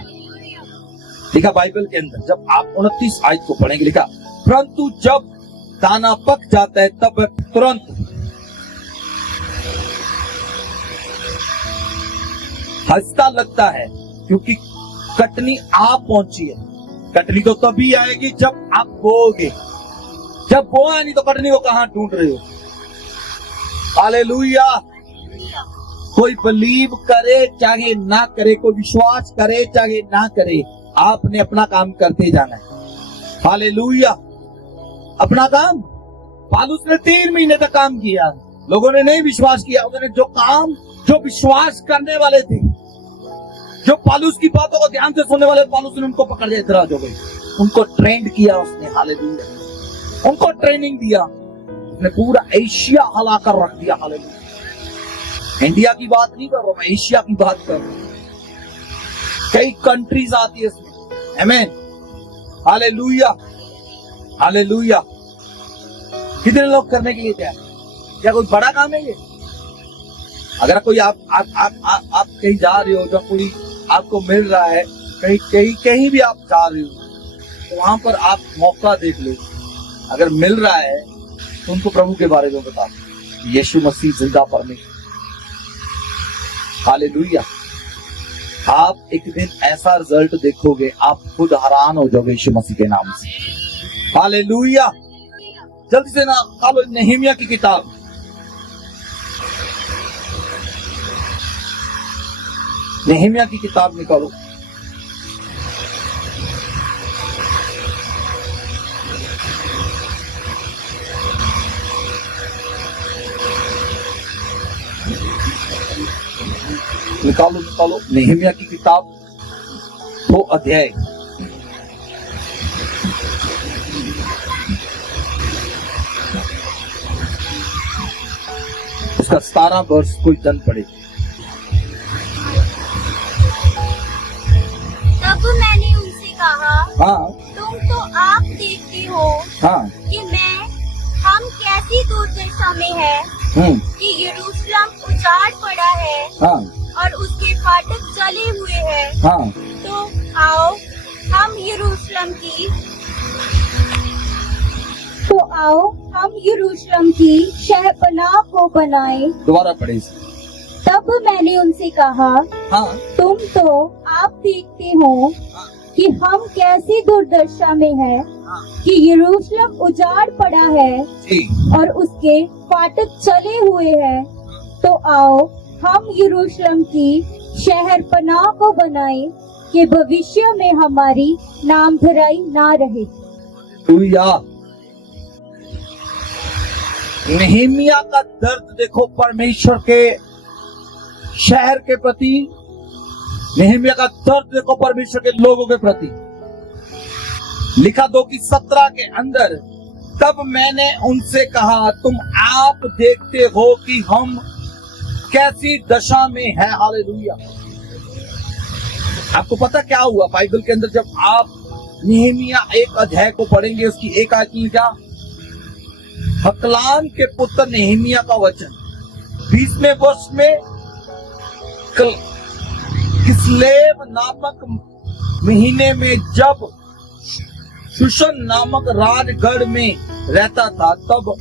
लिखा बाइबल के अंदर, जब आप 29 आयत को पढ़ेंगे, लिखा परंतु जब दाना पक जाता है तब तुरंत हंसता लगता है, क्योंकि कटनी आ पहुंची है। कटनी तो तभी आएगी जब आप बोओगे, जब बोआ नहीं तो कटनी को कहां ढूंढ रहे हो। हालेलुया। कोई बिलीव करे चाहे ना करे, कोई विश्वास करे चाहे ना करे, आपने अपना काम करते जाना है। हालेलुया। अपना काम। पालूस ने 3 महीने तक काम किया, लोगों ने नहीं विश्वास किया, उन्होंने जो काम जो विश्वास करने वाले थे, जो पौलुस की बातों को ध्यान से सुनने वाले, पौलुस ने उनको पकड़ दिया, इतराज हो गई, उनको ट्रेंड किया उसने, हालेलुया, उनको ट्रेनिंग दिया, उसने पूरा एशिया हिलाकर रख दिया, हालेलुया। इंडिया की बात नहीं कर रहा मैं, एशिया की बात कर रहा हूं। कई कंट्रीज आती है इसमें, आमीन, हालेलुया, हालेलुया। कितने लोग करने के लिए तैयार? क्या कोई बड़ा काम है ये? अगर कोई आप कहीं जा रहे हो, जब कोई आपको मिल रहा है, कहीं भी आप जा रहे हो, तो वहां पर आप मौका देख लो, अगर मिल रहा है तो उनको प्रभु के बारे में बता, यीशु मसीह जिंदा परमेश्वर, हालेलुया। आप एक दिन ऐसा रिजल्ट देखोगे, आप खुद हैरान हो जाओगे यीशु मसीह के नाम से, हालेलुया। जल्दी से ना निकालो नहमीया की किताब, नहमीया की किताब निकालो। निकालो नहमीया की किताब 2 अध्याय, उसका 17 वर्ष कोई जन पड़े। तब मैंने उनसे कहा, हाँ, तुम तो आप देखते हो हाँ, कि हम कैसी दुर्दशा में है, कि यरूशलेम उजाड़ पड़ा है, हाँ, और उसके फाटक जले हुए हैं। हाँ, तो आओ हम यरूशलेम की शहपनाह को बनाएं। दोबारा पढ़े इसे। तब मैंने उनसे कहा, हाँ, तुम तो आप देखते हो कि हम कैसी दुर्दशा में है, कि यरूशलेम उजाड़ पड़ा है जी, और उसके फाटक चले हुए हैं। तो आओ हम यरूशलेम की शहर पनाह को बनाएं, कि भविष्य में हमारी नाम धराई ना रहे। हालेलुया। नहमीया का दर्द देखो परमेश्वर के शहर के प्रति, नहमीया का दर्द देखो परमेश्वर के लोगों के प्रति। लिखा 2:17 के अंदर, तब मैंने उनसे कहा, तुम आप देखते हो कि हम कैसी दशा में है, हालेलुया। आपको पता क्या हुआ बाइबल के अंदर? जब आप नहमीया 1 अध्याय को पढ़ेंगे, उसकी 1 आयत में क्या, हकलान के पुत्र नहमीया का वचन 20वें वर्ष में किस्लेव नामक महीने में, जब शुशन नामक राजगढ़ में रहता था, तब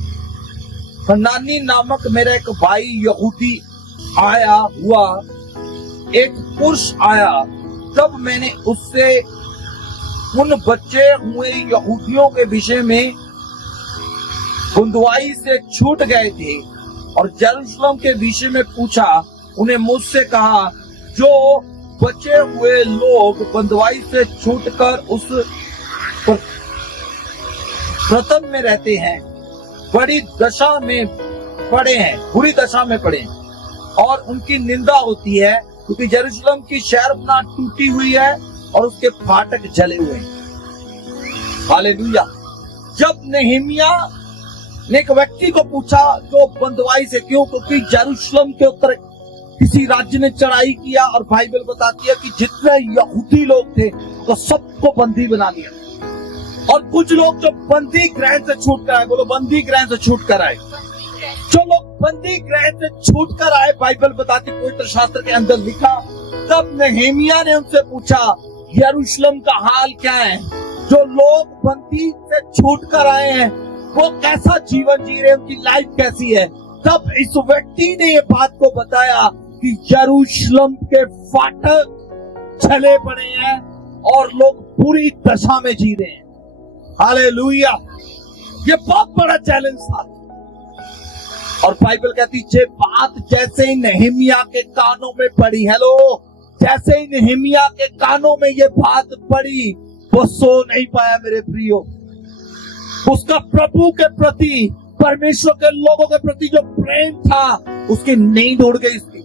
हनानी नामक मेरा एक भाई यहूदी आया हुआ, एक पुरुष आया। तब मैंने उससे उन बचे हुए यहूदियों के विषय में बंधुआई से छूट गए थे और यरूशलेम के विषय में पूछा। उन्हें मुझसे कहा, जो बचे हुए लोग बंधुआई से छूटकर उस प्रथम में रहते हैं, बड़ी दशा में पड़े हैं, बुरी दशा में पड़े हैं, और उनकी निंदा होती है, क्योंकि यरूशलेम की शहरपनाह टूटी हुई है और उसके फाटक जले हुए हैं। हालेलुया। जब नहमीया ने एक व्यक्ति को पूछा जो बंधुआई से, क्यों? क्योंकि यरूशलेम के उत्तर किसी राज्य ने चढ़ाई किया, और बाइबल बताती है कि जितने यहूदी लोग थे तो सबको बंदी बना दिया, और कुछ लोग जो बंदी गृह से छूट कर आए, बोलो बंदी गृह से छूट कर आए, जो लोग बंदी गृह से छूट कर आए, बाइबल बताती, पवित्र शास्त्र के अंदर लिखा, तब नहमीया ने उनसे पूछा, यरूशलेम का हाल क्या है? जो लोग बंदी से छूट कर आए हैं वो कैसा जीवन जी रहे हैं, उनकी लाइफ कैसी है? तब इस व्यक्ति ने ये बात को बताया कि यरूशलेम के फाटक जले पड़े हैं और लोग बुरी दशा में जी रहे हैं। हालेलुया। ये बहुत बड़ा चैलेंज था, और बाइबल कहती ये बात जैसे ही नहमीया के कानों में पड़ी, हेलो, जैसे ही नहमीया के कानों में ये बात पड़ी, वो सो नहीं पाया मेरे प्रियो। उसका प्रभु के प्रति, परमेश्वर के लोगों के प्रति जो प्रेम था, उसकी नींद उड़ गई इसकी।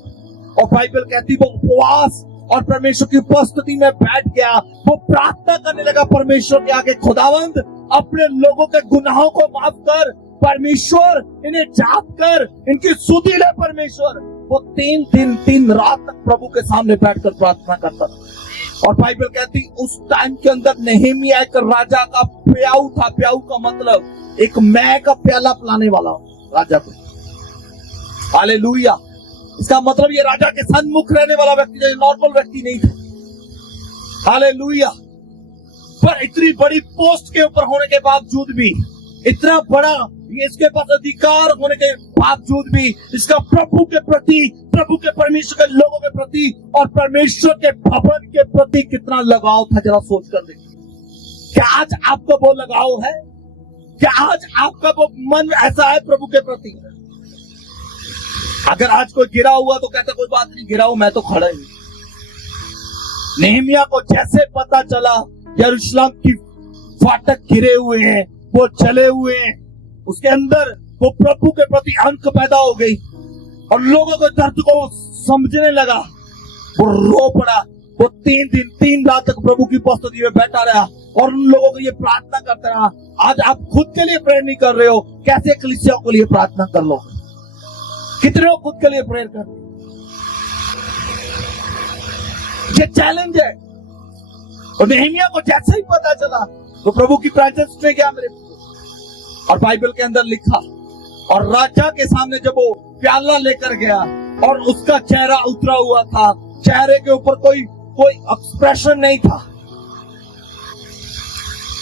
और बाइबल कहती वो उपवास और परमेश्वर की उपस्थिति में बैठ गया। वो प्रार्थना करने लगा परमेश्वर के आगे, खुदावंद अपने लोगों के गुनाहों को माफ कर, परमेश्वर इन्हें जाप कर, इनकी सुधि ले परमेश्वर। वो 3 दिन 3 रात तक प्रभु के सामने बैठकर प्रार्थना करता था। और बाइबल कहती उस टाइम के अंदर नेहेमिया एक राजा का प्याऊ था। प्याऊ का मतलब एक मैं का प्याला पिलाने वाला राजा को। हालेलुया। इसका मतलब ये राजा के सन्मुख रहने वाला व्यक्ति, जो नॉर्मल व्यक्ति नहीं था। हालेलुया। पर इतनी बड़ी पोस्ट के ऊपर होने के बावजूद भी, इतना बड़ा ये इसके पास अधिकार होने के बावजूद भी, इसका प्रभु के प्रति, प्रभु के परमेश्वर के लोगों के प्रति और परमेश्वर के भवन के प्रति कितना लगाव था, जरा सोच कर देखिए। क्या आज आपका वो लगाव है? क्या आज आपका वो मन ऐसा है प्रभु के प्रति? अगर आज कोई गिरा हुआ तो कहता कोई बात नहीं, गिरा हूं मैं तो खड़ा ही। नेहमिया को जैसे पता चला यरूशलेम की फाटक गिरे हुए हैं, वो चले हुए हैं, उसके अंदर वो प्रभु के प्रति अंक पैदा हो गई और लोगों के दर्द को समझने लगा। वो रो पड़ा। वो 3 दिन 3 रात तक प्रभु की उपस्थिति में बैठा रहा और उन लोगों को ये प्रार्थना करता रहा। आज आप खुद के लिए प्रेयर नहीं कर रहे हो, कैसे कलीसिया के लिए प्रार्थना कर लो? कितने लोग खुद के लिए प्रेयर करते? ये चैलेंज है। और नेहमिया को जैसे ही पता चला तो प्रभु की प्रेजेंस में गया मेरे। और बाइबल के अंदर लिखा, और राजा के सामने जब वो प्याला लेकर गया और उसका चेहरा उतरा हुआ था, चेहरे के ऊपर कोई एक्सप्रेशन नहीं था।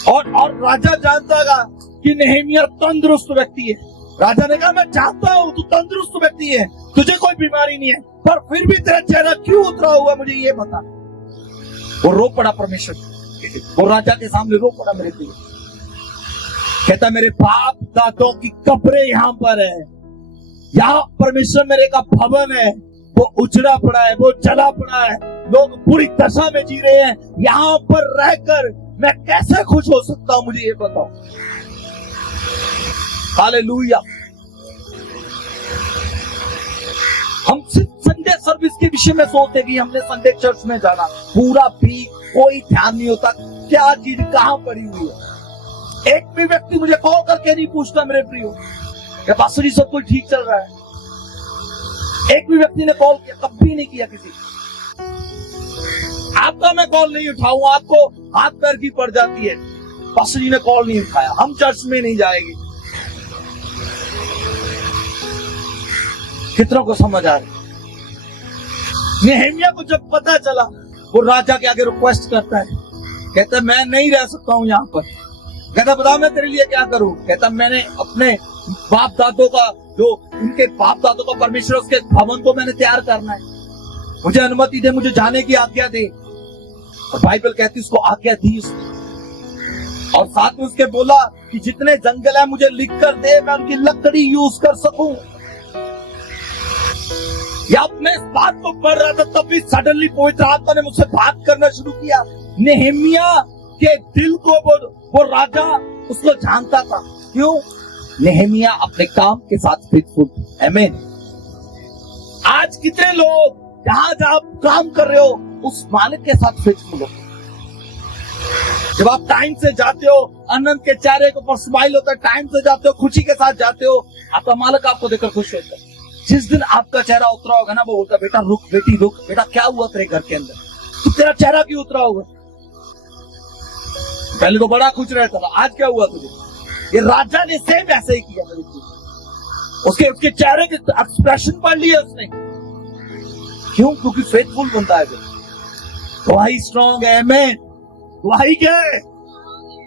और राजा जानता था कि नेहमिया तंदुरुस्त व्यक्ति है। राजा ने कहा मैं चाहता हूं तू तंदुरुस्त व्यक्ति है, तुझे कोई बीमारी नहीं है, पर फिर भी तेरा चेहरा क्यों उतरा हुआ मुझे ये बता। वो रो पड़ा परमेश्वर, वो राजा के सामने रो पड़ा मेरे प्रिय। कहता मेरे बाप दादों की कब्रें यहाँ पर है, यहाँ परमेश्वर मेरे का भवन है, वो उजड़ा पड़ा है, वो जला पड़ा है, लोग बुरी दशा में जी रहे हैं, यहाँ पर रहकर मैं कैसे खुश हो सकता हूं, मुझे ये बताओ। हालेलुया। हम सिर्फ संडे सर्विस के विषय में सोचते कि हमने संडे चर्च में जाना, पूरा भी कोई ध्यान नहीं होता क्या चीज कहां पड़ी हुई है। एक भी व्यक्ति मुझे कॉल करके नहीं पूछता मेरे प्रियो क्या पास्टर जी सब कुछ ठीक चल रहा है। एक भी व्यक्ति ने कॉल किया, कभी नहीं किया किसी। आपका मैं कॉल नहीं उठाऊं, आपको हाथ पैर की पड़ जाती है, पास्टर जी ने कॉल नहीं उठाया, हम चर्च में नहीं जाएंगे। कितनों को समझ आ रही? नेहमिया को जब पता चला, वो राजा के आगे रिक्वेस्ट करता है, कहता है मैं नहीं रह सकता हूं यहाँ पर। कहता बता मैं तेरे लिए क्या करूं? कहता मैंने अपने बाप दादों का, जो उनके बाप दादों का परमेश्वर, उसके भवन को मैंने तैयार करना है, मुझे अनुमति दे, मुझे जाने की आज्ञा दे। और बाइबल कहती उसको आज्ञा दी उसने, और साथ में उसके बोला कि जितने जंगल है मुझे लिख कर दे, मैं उनकी लकड़ी यूज कर सकूं। या मैं इस बात को पढ़ रहा था तभी सडनली पवित्र आत्मा ने मुझसे बात करना शुरू किया। नेहमिया के दिल को वो राजा उसको जानता था। क्यों? नेहमिया अपने काम के साथ फेथफुल। आमीन। आज कितने लोग जहां आप काम कर रहे हो उस मालिक के साथ फेथफुल हो? जब आप टाइम से जाते हो, आनंद के चेहरे के ऊपर स्माइल होता है, टाइम से जाते हो, खुशी के साथ जाते हो, आपका मालिक आपको देखकर खुश होता है। जिस दिन आपका चेहरा उतरा होगा ना, वो बोलता बेटा रुक, बेटी रुक, बेटा क्या हुआ तेरे घर के अंदर, तो तेरा चेहरा क्यों उतरा होगा? पहले तो बड़ा खुश रहता था, आज क्या हुआ तुझे? ये राजा ने सेम ऐसे ही किया मेरे को। उसके चेहरे के एक्सप्रेशन पढ़ लिए उसने। क्यों? क्योंकि फेथफुल बनता है। गवाही स्ट्रॉन्ग है। आमीन। गवाही क्या है?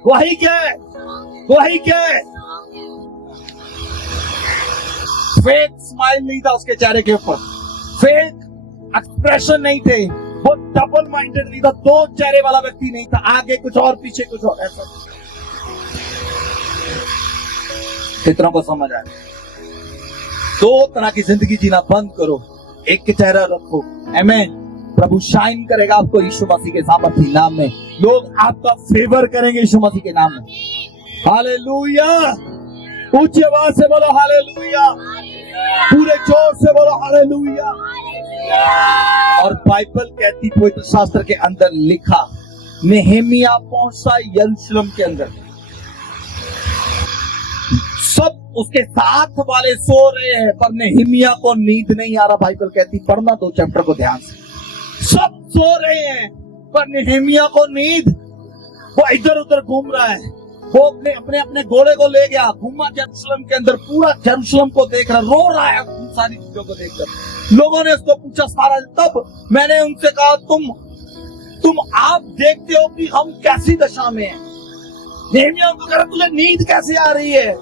गवाही क्या है? गवाही क्या है? फेक स्माइल नहीं था उसके चेहरे के ऊपर, फेक एक्सप्रेशन नहीं थे, वो डबल माइंडेड नहीं था, दो चेहरे वाला व्यक्ति नहीं था, आगे कुछ और पीछे कुछ और, ऐसा। कितनों को समझ आया? दो तरह की जिंदगी जीना बंद करो, एक के चेहरा रखो। आमीन। प्रभु शाइन करेगा आपको यीशु मसीह के सामर्थी नाम में। लोग आपका फेवर करेंगे यीशु मसीह के नाम में। हालेलुया। ऊंची आवाज से बोलो हालेलुया, पूरे जोर से बोलो हालेलुया। और बाइबल कहती, पवित्र शास्त्र के अंदर लिखा, नेहेमिया पहुंचा यरूशलेम के अंदर, सब उसके साथ वाले सो रहे हैं पर नेहेमिया को नींद नहीं आ रहा। बाइबल कहती, पढ़ना 2 चैप्टर को ध्यान से, सब सो रहे हैं पर नेहेमिया को नींद, वो इधर उधर घूम रहा है। वो अपने अपने अपने घोड़े को ले गया, घूमा यरूशलेम के अंदर, पूरा यरूशलेम को देख रहा, रो रहा है उन सारी चीजों को देखकर। लोगों ने उसको पूछा सारा, तब मैंने उनसे कहा, तुम आप देखते हो कि हम कैसी दशा में हैं। नेहेमिया उनको कह रहा, तुझे नींद कैसे आ रही है,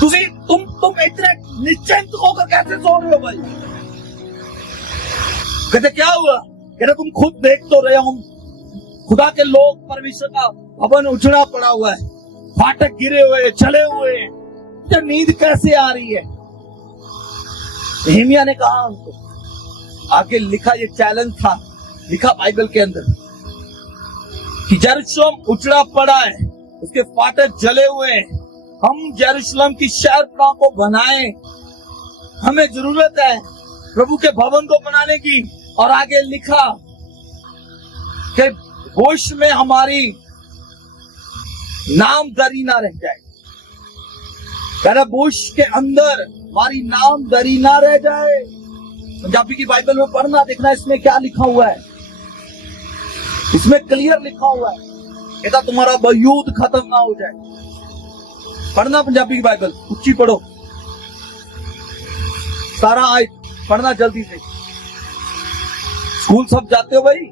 तुम इतने निश्चिंत होकर कैसे सो रहे हो भाई। कहते क्या हुआ, कहते तुम खुद देख तो रहे हो, खुदा के लोग, परमेश्वर का भवन उजड़ा पड़ा हुआ है, फाटक गिरे हुए, चले हुए हैं, तो नींद कैसे आ रही है। नेहेमिया ने कहा उनको, आगे लिखा, ये चैलेंज था, लिखा बाइबल के अंदर कि यरूशलेम उजड़ा पड़ा है, उसके फाटक जले हुए हैं, हम यरूशलेम की शहरपनाह को बनाएं, हमें जरूरत है प्रभु के भवन को बनाने की। और आगे लिखा कि होश में हमारी नामधरी ना रह जाए, कहना बुश के अंदर हमारी नामधरी ना रह जाए। पंजाबी की बाइबल में पढ़ना, देखना इसमें क्या लिखा हुआ है, इसमें क्लियर लिखा हुआ है, कहता तुम्हारा युद्ध खत्म ना हो जाए। पढ़ना पंजाबी की बाइबल, ऊंची पढ़ो, सारा आयत पढ़ना जल्दी से। स्कूल सब जाते हो भाई।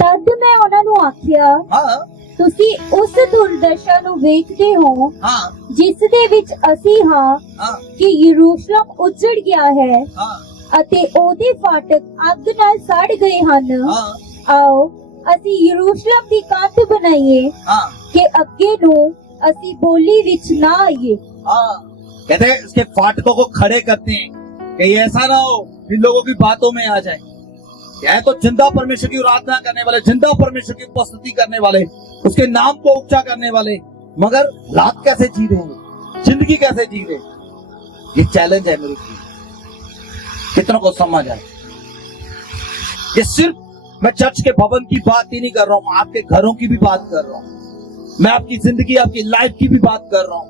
तद मैं ਉਹਨਾਂ ਨੂੰ ਆਖਿਆ, हाँ ਤੁਸੀਂ ਉਸ ਦੁਰਦਸ਼ਾ ਨੂੰ ਵੇਖਦੇ ਹੋ हाँ ਜਿਸ ਦੇ ਵਿੱਚ ਅਸੀਂ ਹਾਂ हाँ ਕਿ ਯਰੂਸ਼ਲਮ ਉਜੜ ਗਿਆ ਹੈ हाँ ਅਤੇ ਉਹਦੇ ਫਾਟਕ ਅੱਗ ਨਾਲ ਸੜ ਗਏ ਹਨ। हाँ ਆਓ ਅਸੀਂ ਯਰੂਸ਼ਲਮ ਦੀ ਕੰਧ ਬਣਾਈਏ हाँ ਕਿ ਅੱਗੇ ਨੂੰ ਅਸੀਂ ਬੋਲੀ ਵਿੱਚ ਨਾ ਆਈਏ। हाँ। कहते हैं इसके फाटकों को खड़े करते हैं कि ऐसा ना हो इन लोगों की बातों में आ जाए। यह तो जिंदा परमेश्वर की आराधना करने वाले, जिंदा परमेश्वर की उपस्थिति करने वाले, उसके नाम को ऊंचा करने वाले, मगर रात कैसे जी रहे हैं, जिंदगी कैसे जी रहे हैं। ये चैलेंज है मेरे लिए, कितनों को समझ आए। ये सिर्फ मैं चर्च के भवन की बात ही नहीं कर रहा हूं, आपके घरों की भी बात कर रहा हूं, मैं आपकी जिंदगी, आपकी लाइफ की भी बात कर रहा हूं।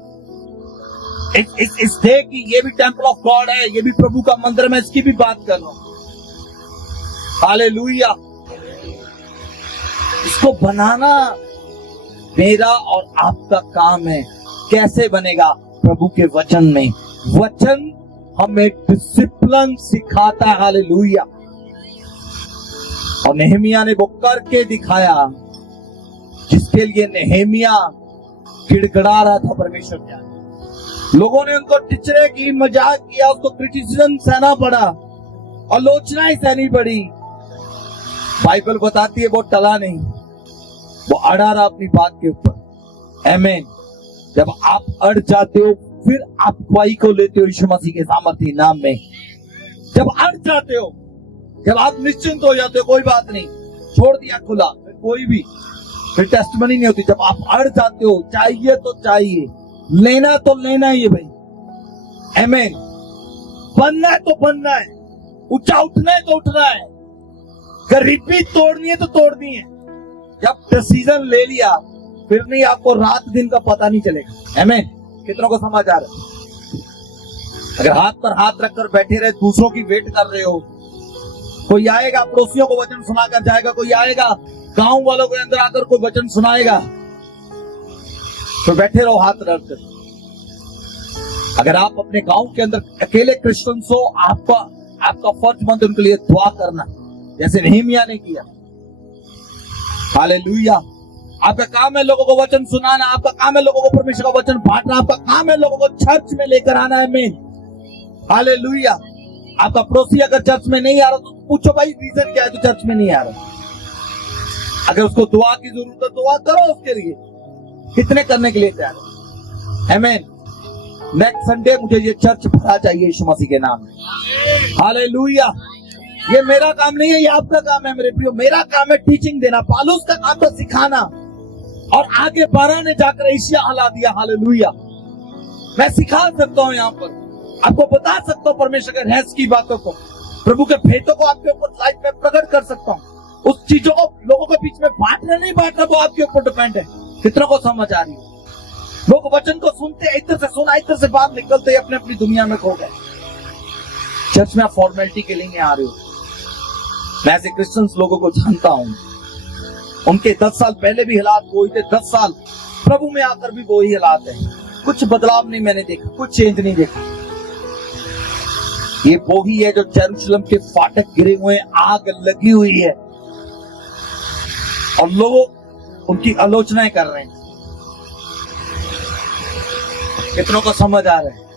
इस डे की, ये भी टेंपल ऑफ गॉड है, ये भी प्रभु का मंदिर, मैं इसकी भी बात कर रहा हूं। हालेलुया। इसको बनाना मेरा और आपका काम है। कैसे बनेगा? प्रभु के वचन में। वचन हमें डिसिप्लिन सिखाता है। हालेलुया। और नेहेमिया ने वो करके दिखाया जिसके लिए नेहेमिया गिड़गड़ा रहा था परमेश्वर के आगे। लोगों ने उनको टिचरे की, मजाक किया, उसको क्रिटिसिज्म सहना पड़ा, आलोचनाएं सहनी पड़ी। बाइबल बताती है वो टला नहीं, वो अड़ा रहा अपनी बात के ऊपर। आमीन। जब आप अड़ जाते हो फिर आप गवाही को लेते हो यीशु मसीह के सामर्थी नाम में। जब अड़ जाते हो, जब आप निश्चिंत हो जाते हो, कोई बात नहीं, छोड़ दिया खुला, कोई भी फिर टेस्टमनी नहीं होती। जब आप अड़ जाते हो, चाहिए तो चाहिए, लेना तो लेना ही है भाई। आमीन। बनना है तो बनना है, ऊंचा उठना है तो उठना है, गरीबी तोड़नी है तो तोड़नी है। जब डिसीजन ले लिया फिर नहीं आपको रात दिन का पता नहीं चलेगा। आमीन। कितनों को समझ आ रहा है? अगर हाथ पर हाथ रखकर बैठे रहे, दूसरों की वेट कर रहे हो, कोई आएगा पड़ोसियों को वचन सुनाकर जाएगा, कोई आएगा गांव वालों के अंदर आकर कोई वचन सुनाएगा, तो बैठे रहो हाथ रखकर। अगर आप अपने गांव के अंदर अकेले क्रिश्चियंस हो, आपका फर्ज बनता है उनके लिए दुआ करना, जैसे नेहेमिया ने किया। हालेलुया। आपका काम है लोगों को वचन सुनाना, आपका काम है लोगों को परमेश्वर का वचन बांटना, आपका काम है लोगों को चर्च में लेकर आना है। आमीन। हालेलुया। आपका पड़ोसी अगर चर्च में नहीं आ रहा तो पूछो भाई रीजन क्या है, तो चर्च में नहीं आ रहा। अगर उसको दुआ की जरूरत है, दुआ करो उसके लिए। कितने करने के लिए तैयार है? आमीन। नेक्स्ट संडे मुझे ये चर्च भरा चाहिए यीशु मसीह के नाम में। हालेलुया। ये मेरा काम नहीं है, ये आपका काम है मेरे प्रियो। मेरा काम है टीचिंग देना, पालूस का काम था सिखाना, और आगे 12 ने जाकर एशिया हिला दिया। हालेलुया। मैं सिखा सकता हूं यहाँ पर, आपको बता सकता हूँ परमेश्वर के रहस्य की बातों को, प्रभु के भेदों को आपके ऊपर लाइफ में प्रकट कर सकता हूँ। उस चीजों को लोगों के बीच में बांटना नहीं बांटना, वो आपके ऊपर डिपेंड है। कितनों को समझ आ रही है? लोग वचन को सुनते, इधर से सुना, इधर से बाहर निकलते अपने अपनी दुनिया में खो गए। चर्च में आप फॉर्मेलिटी के लिए नहीं आ रहे हो। मैं ऐसे क्रिश्चियंस लोगों को जानता हूं, उनके 10 साल पहले भी हालात वो ही थे, 10 साल प्रभु में आकर भी वो ही हालात है। कुछ बदलाव नहीं मैंने देखा, कुछ चेंज नहीं देखा। ये वो ही है जो यरूशलेम के फाटक गिरे हुए, आग लगी हुई है और लोग उनकी आलोचनाएं कर रहे हैं। कितनों को समझ आ रहा है?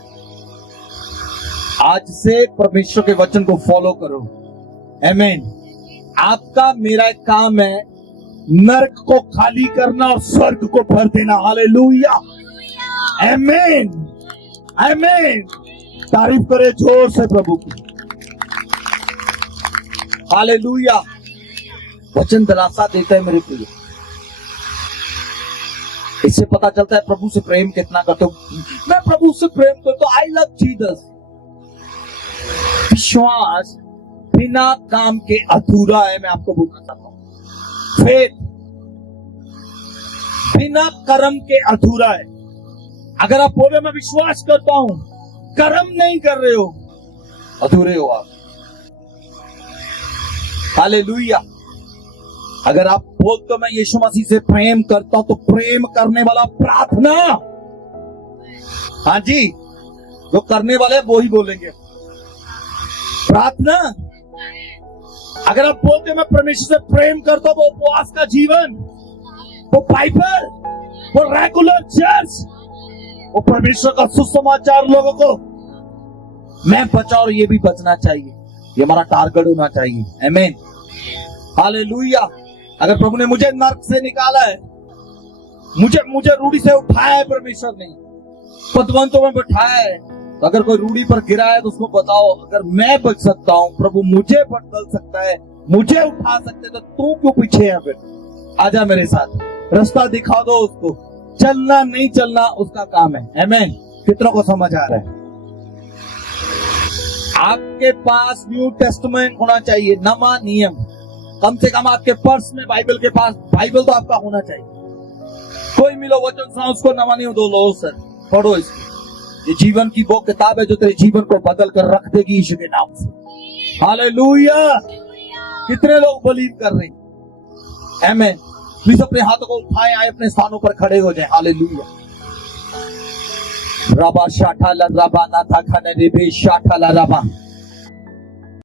आज से परमेश्वर के वचन को फॉलो करो। आमीन। आपका मेरा एक काम है, नरक को खाली करना और स्वर्ग को भर देना। हालेलुया, आमीन, आमीन। तारीफ करे जोर से प्रभु की। हालेलुया। वचन दिलासा देता है मेरे प्रिय। इससे पता चलता है प्रभु से प्रेम कितना करते हो। मैं प्रभु से प्रेम करता हूं, आई लव जीसस। विश्वास बिना काम के अधूरा है। मैं आपको बोलना चाहता हूं, फेथ बिना कर्म के अधूरा है। अगर आप बोले मैं विश्वास करता हूं, कर्म नहीं कर रहे हो, अधूरे हो आप। हालेलुया। अगर आप बोलते हो मैं यीशु मसीह से प्रेम करता हूं, तो प्रेम करने वाला प्रार्थना, हाँ जी, जो करने वाले वो ही बोलेंगे प्रार्थना। अगर आप बोलते हो मैं परमेश्वर से प्रेम करता हूं, वो उपवास का जीवन, वो बाइबल, वो रेगुलर चर्च, वो परमेश्वर का सुसमाचार लोगों को मैं बचाऊं और ये भी बचना चाहिए। ये हमारा टारगेट होना चाहिए। आमीन, हालेलुया। अगर प्रभु ने मुझे नर्क से निकाला है, मुझे रूढ़ी से उठाया है परमेश्वर ने, पदवंतों में बैठाया है, तो अगर कोई रूढ़ी पर गिरा है तो उसको बताओ, अगर मैं बच सकता हूं, प्रभु मुझे बदल सकता है, मुझे उठा सकते, तो तू क्यों पीछे है? फिर आजा मेरे साथ, रास्ता दिखा दो उसको। चलना नहीं चलना उसका काम है। आमीन। कितनों को समझ आ रहा है? आपके पास न्यू टेस्टामेंट होना चाहिए, नवा नियम। कम से कम आपके पर्स में बाइबल के पास बाइबल तो आपका होना चाहिए। कोई मिलो वचन सुना, उसको नवा नहीं दो, लो सर पढ़ो इसको। ये जीवन की वो किताब है जो तेरे जीवन को बदल कर रख देगी यीशु के नाम से। हालेलुया। कितने लोग बिलीव कर रहे हैं? आमीन। प्लीज अपने हाथों को उठाएं, आए अपने स्थानों पर खड़े हो जाएं। हालेलुया। रबा शाठा ला रबा ना था खाने रे बे शाठा ला रबा।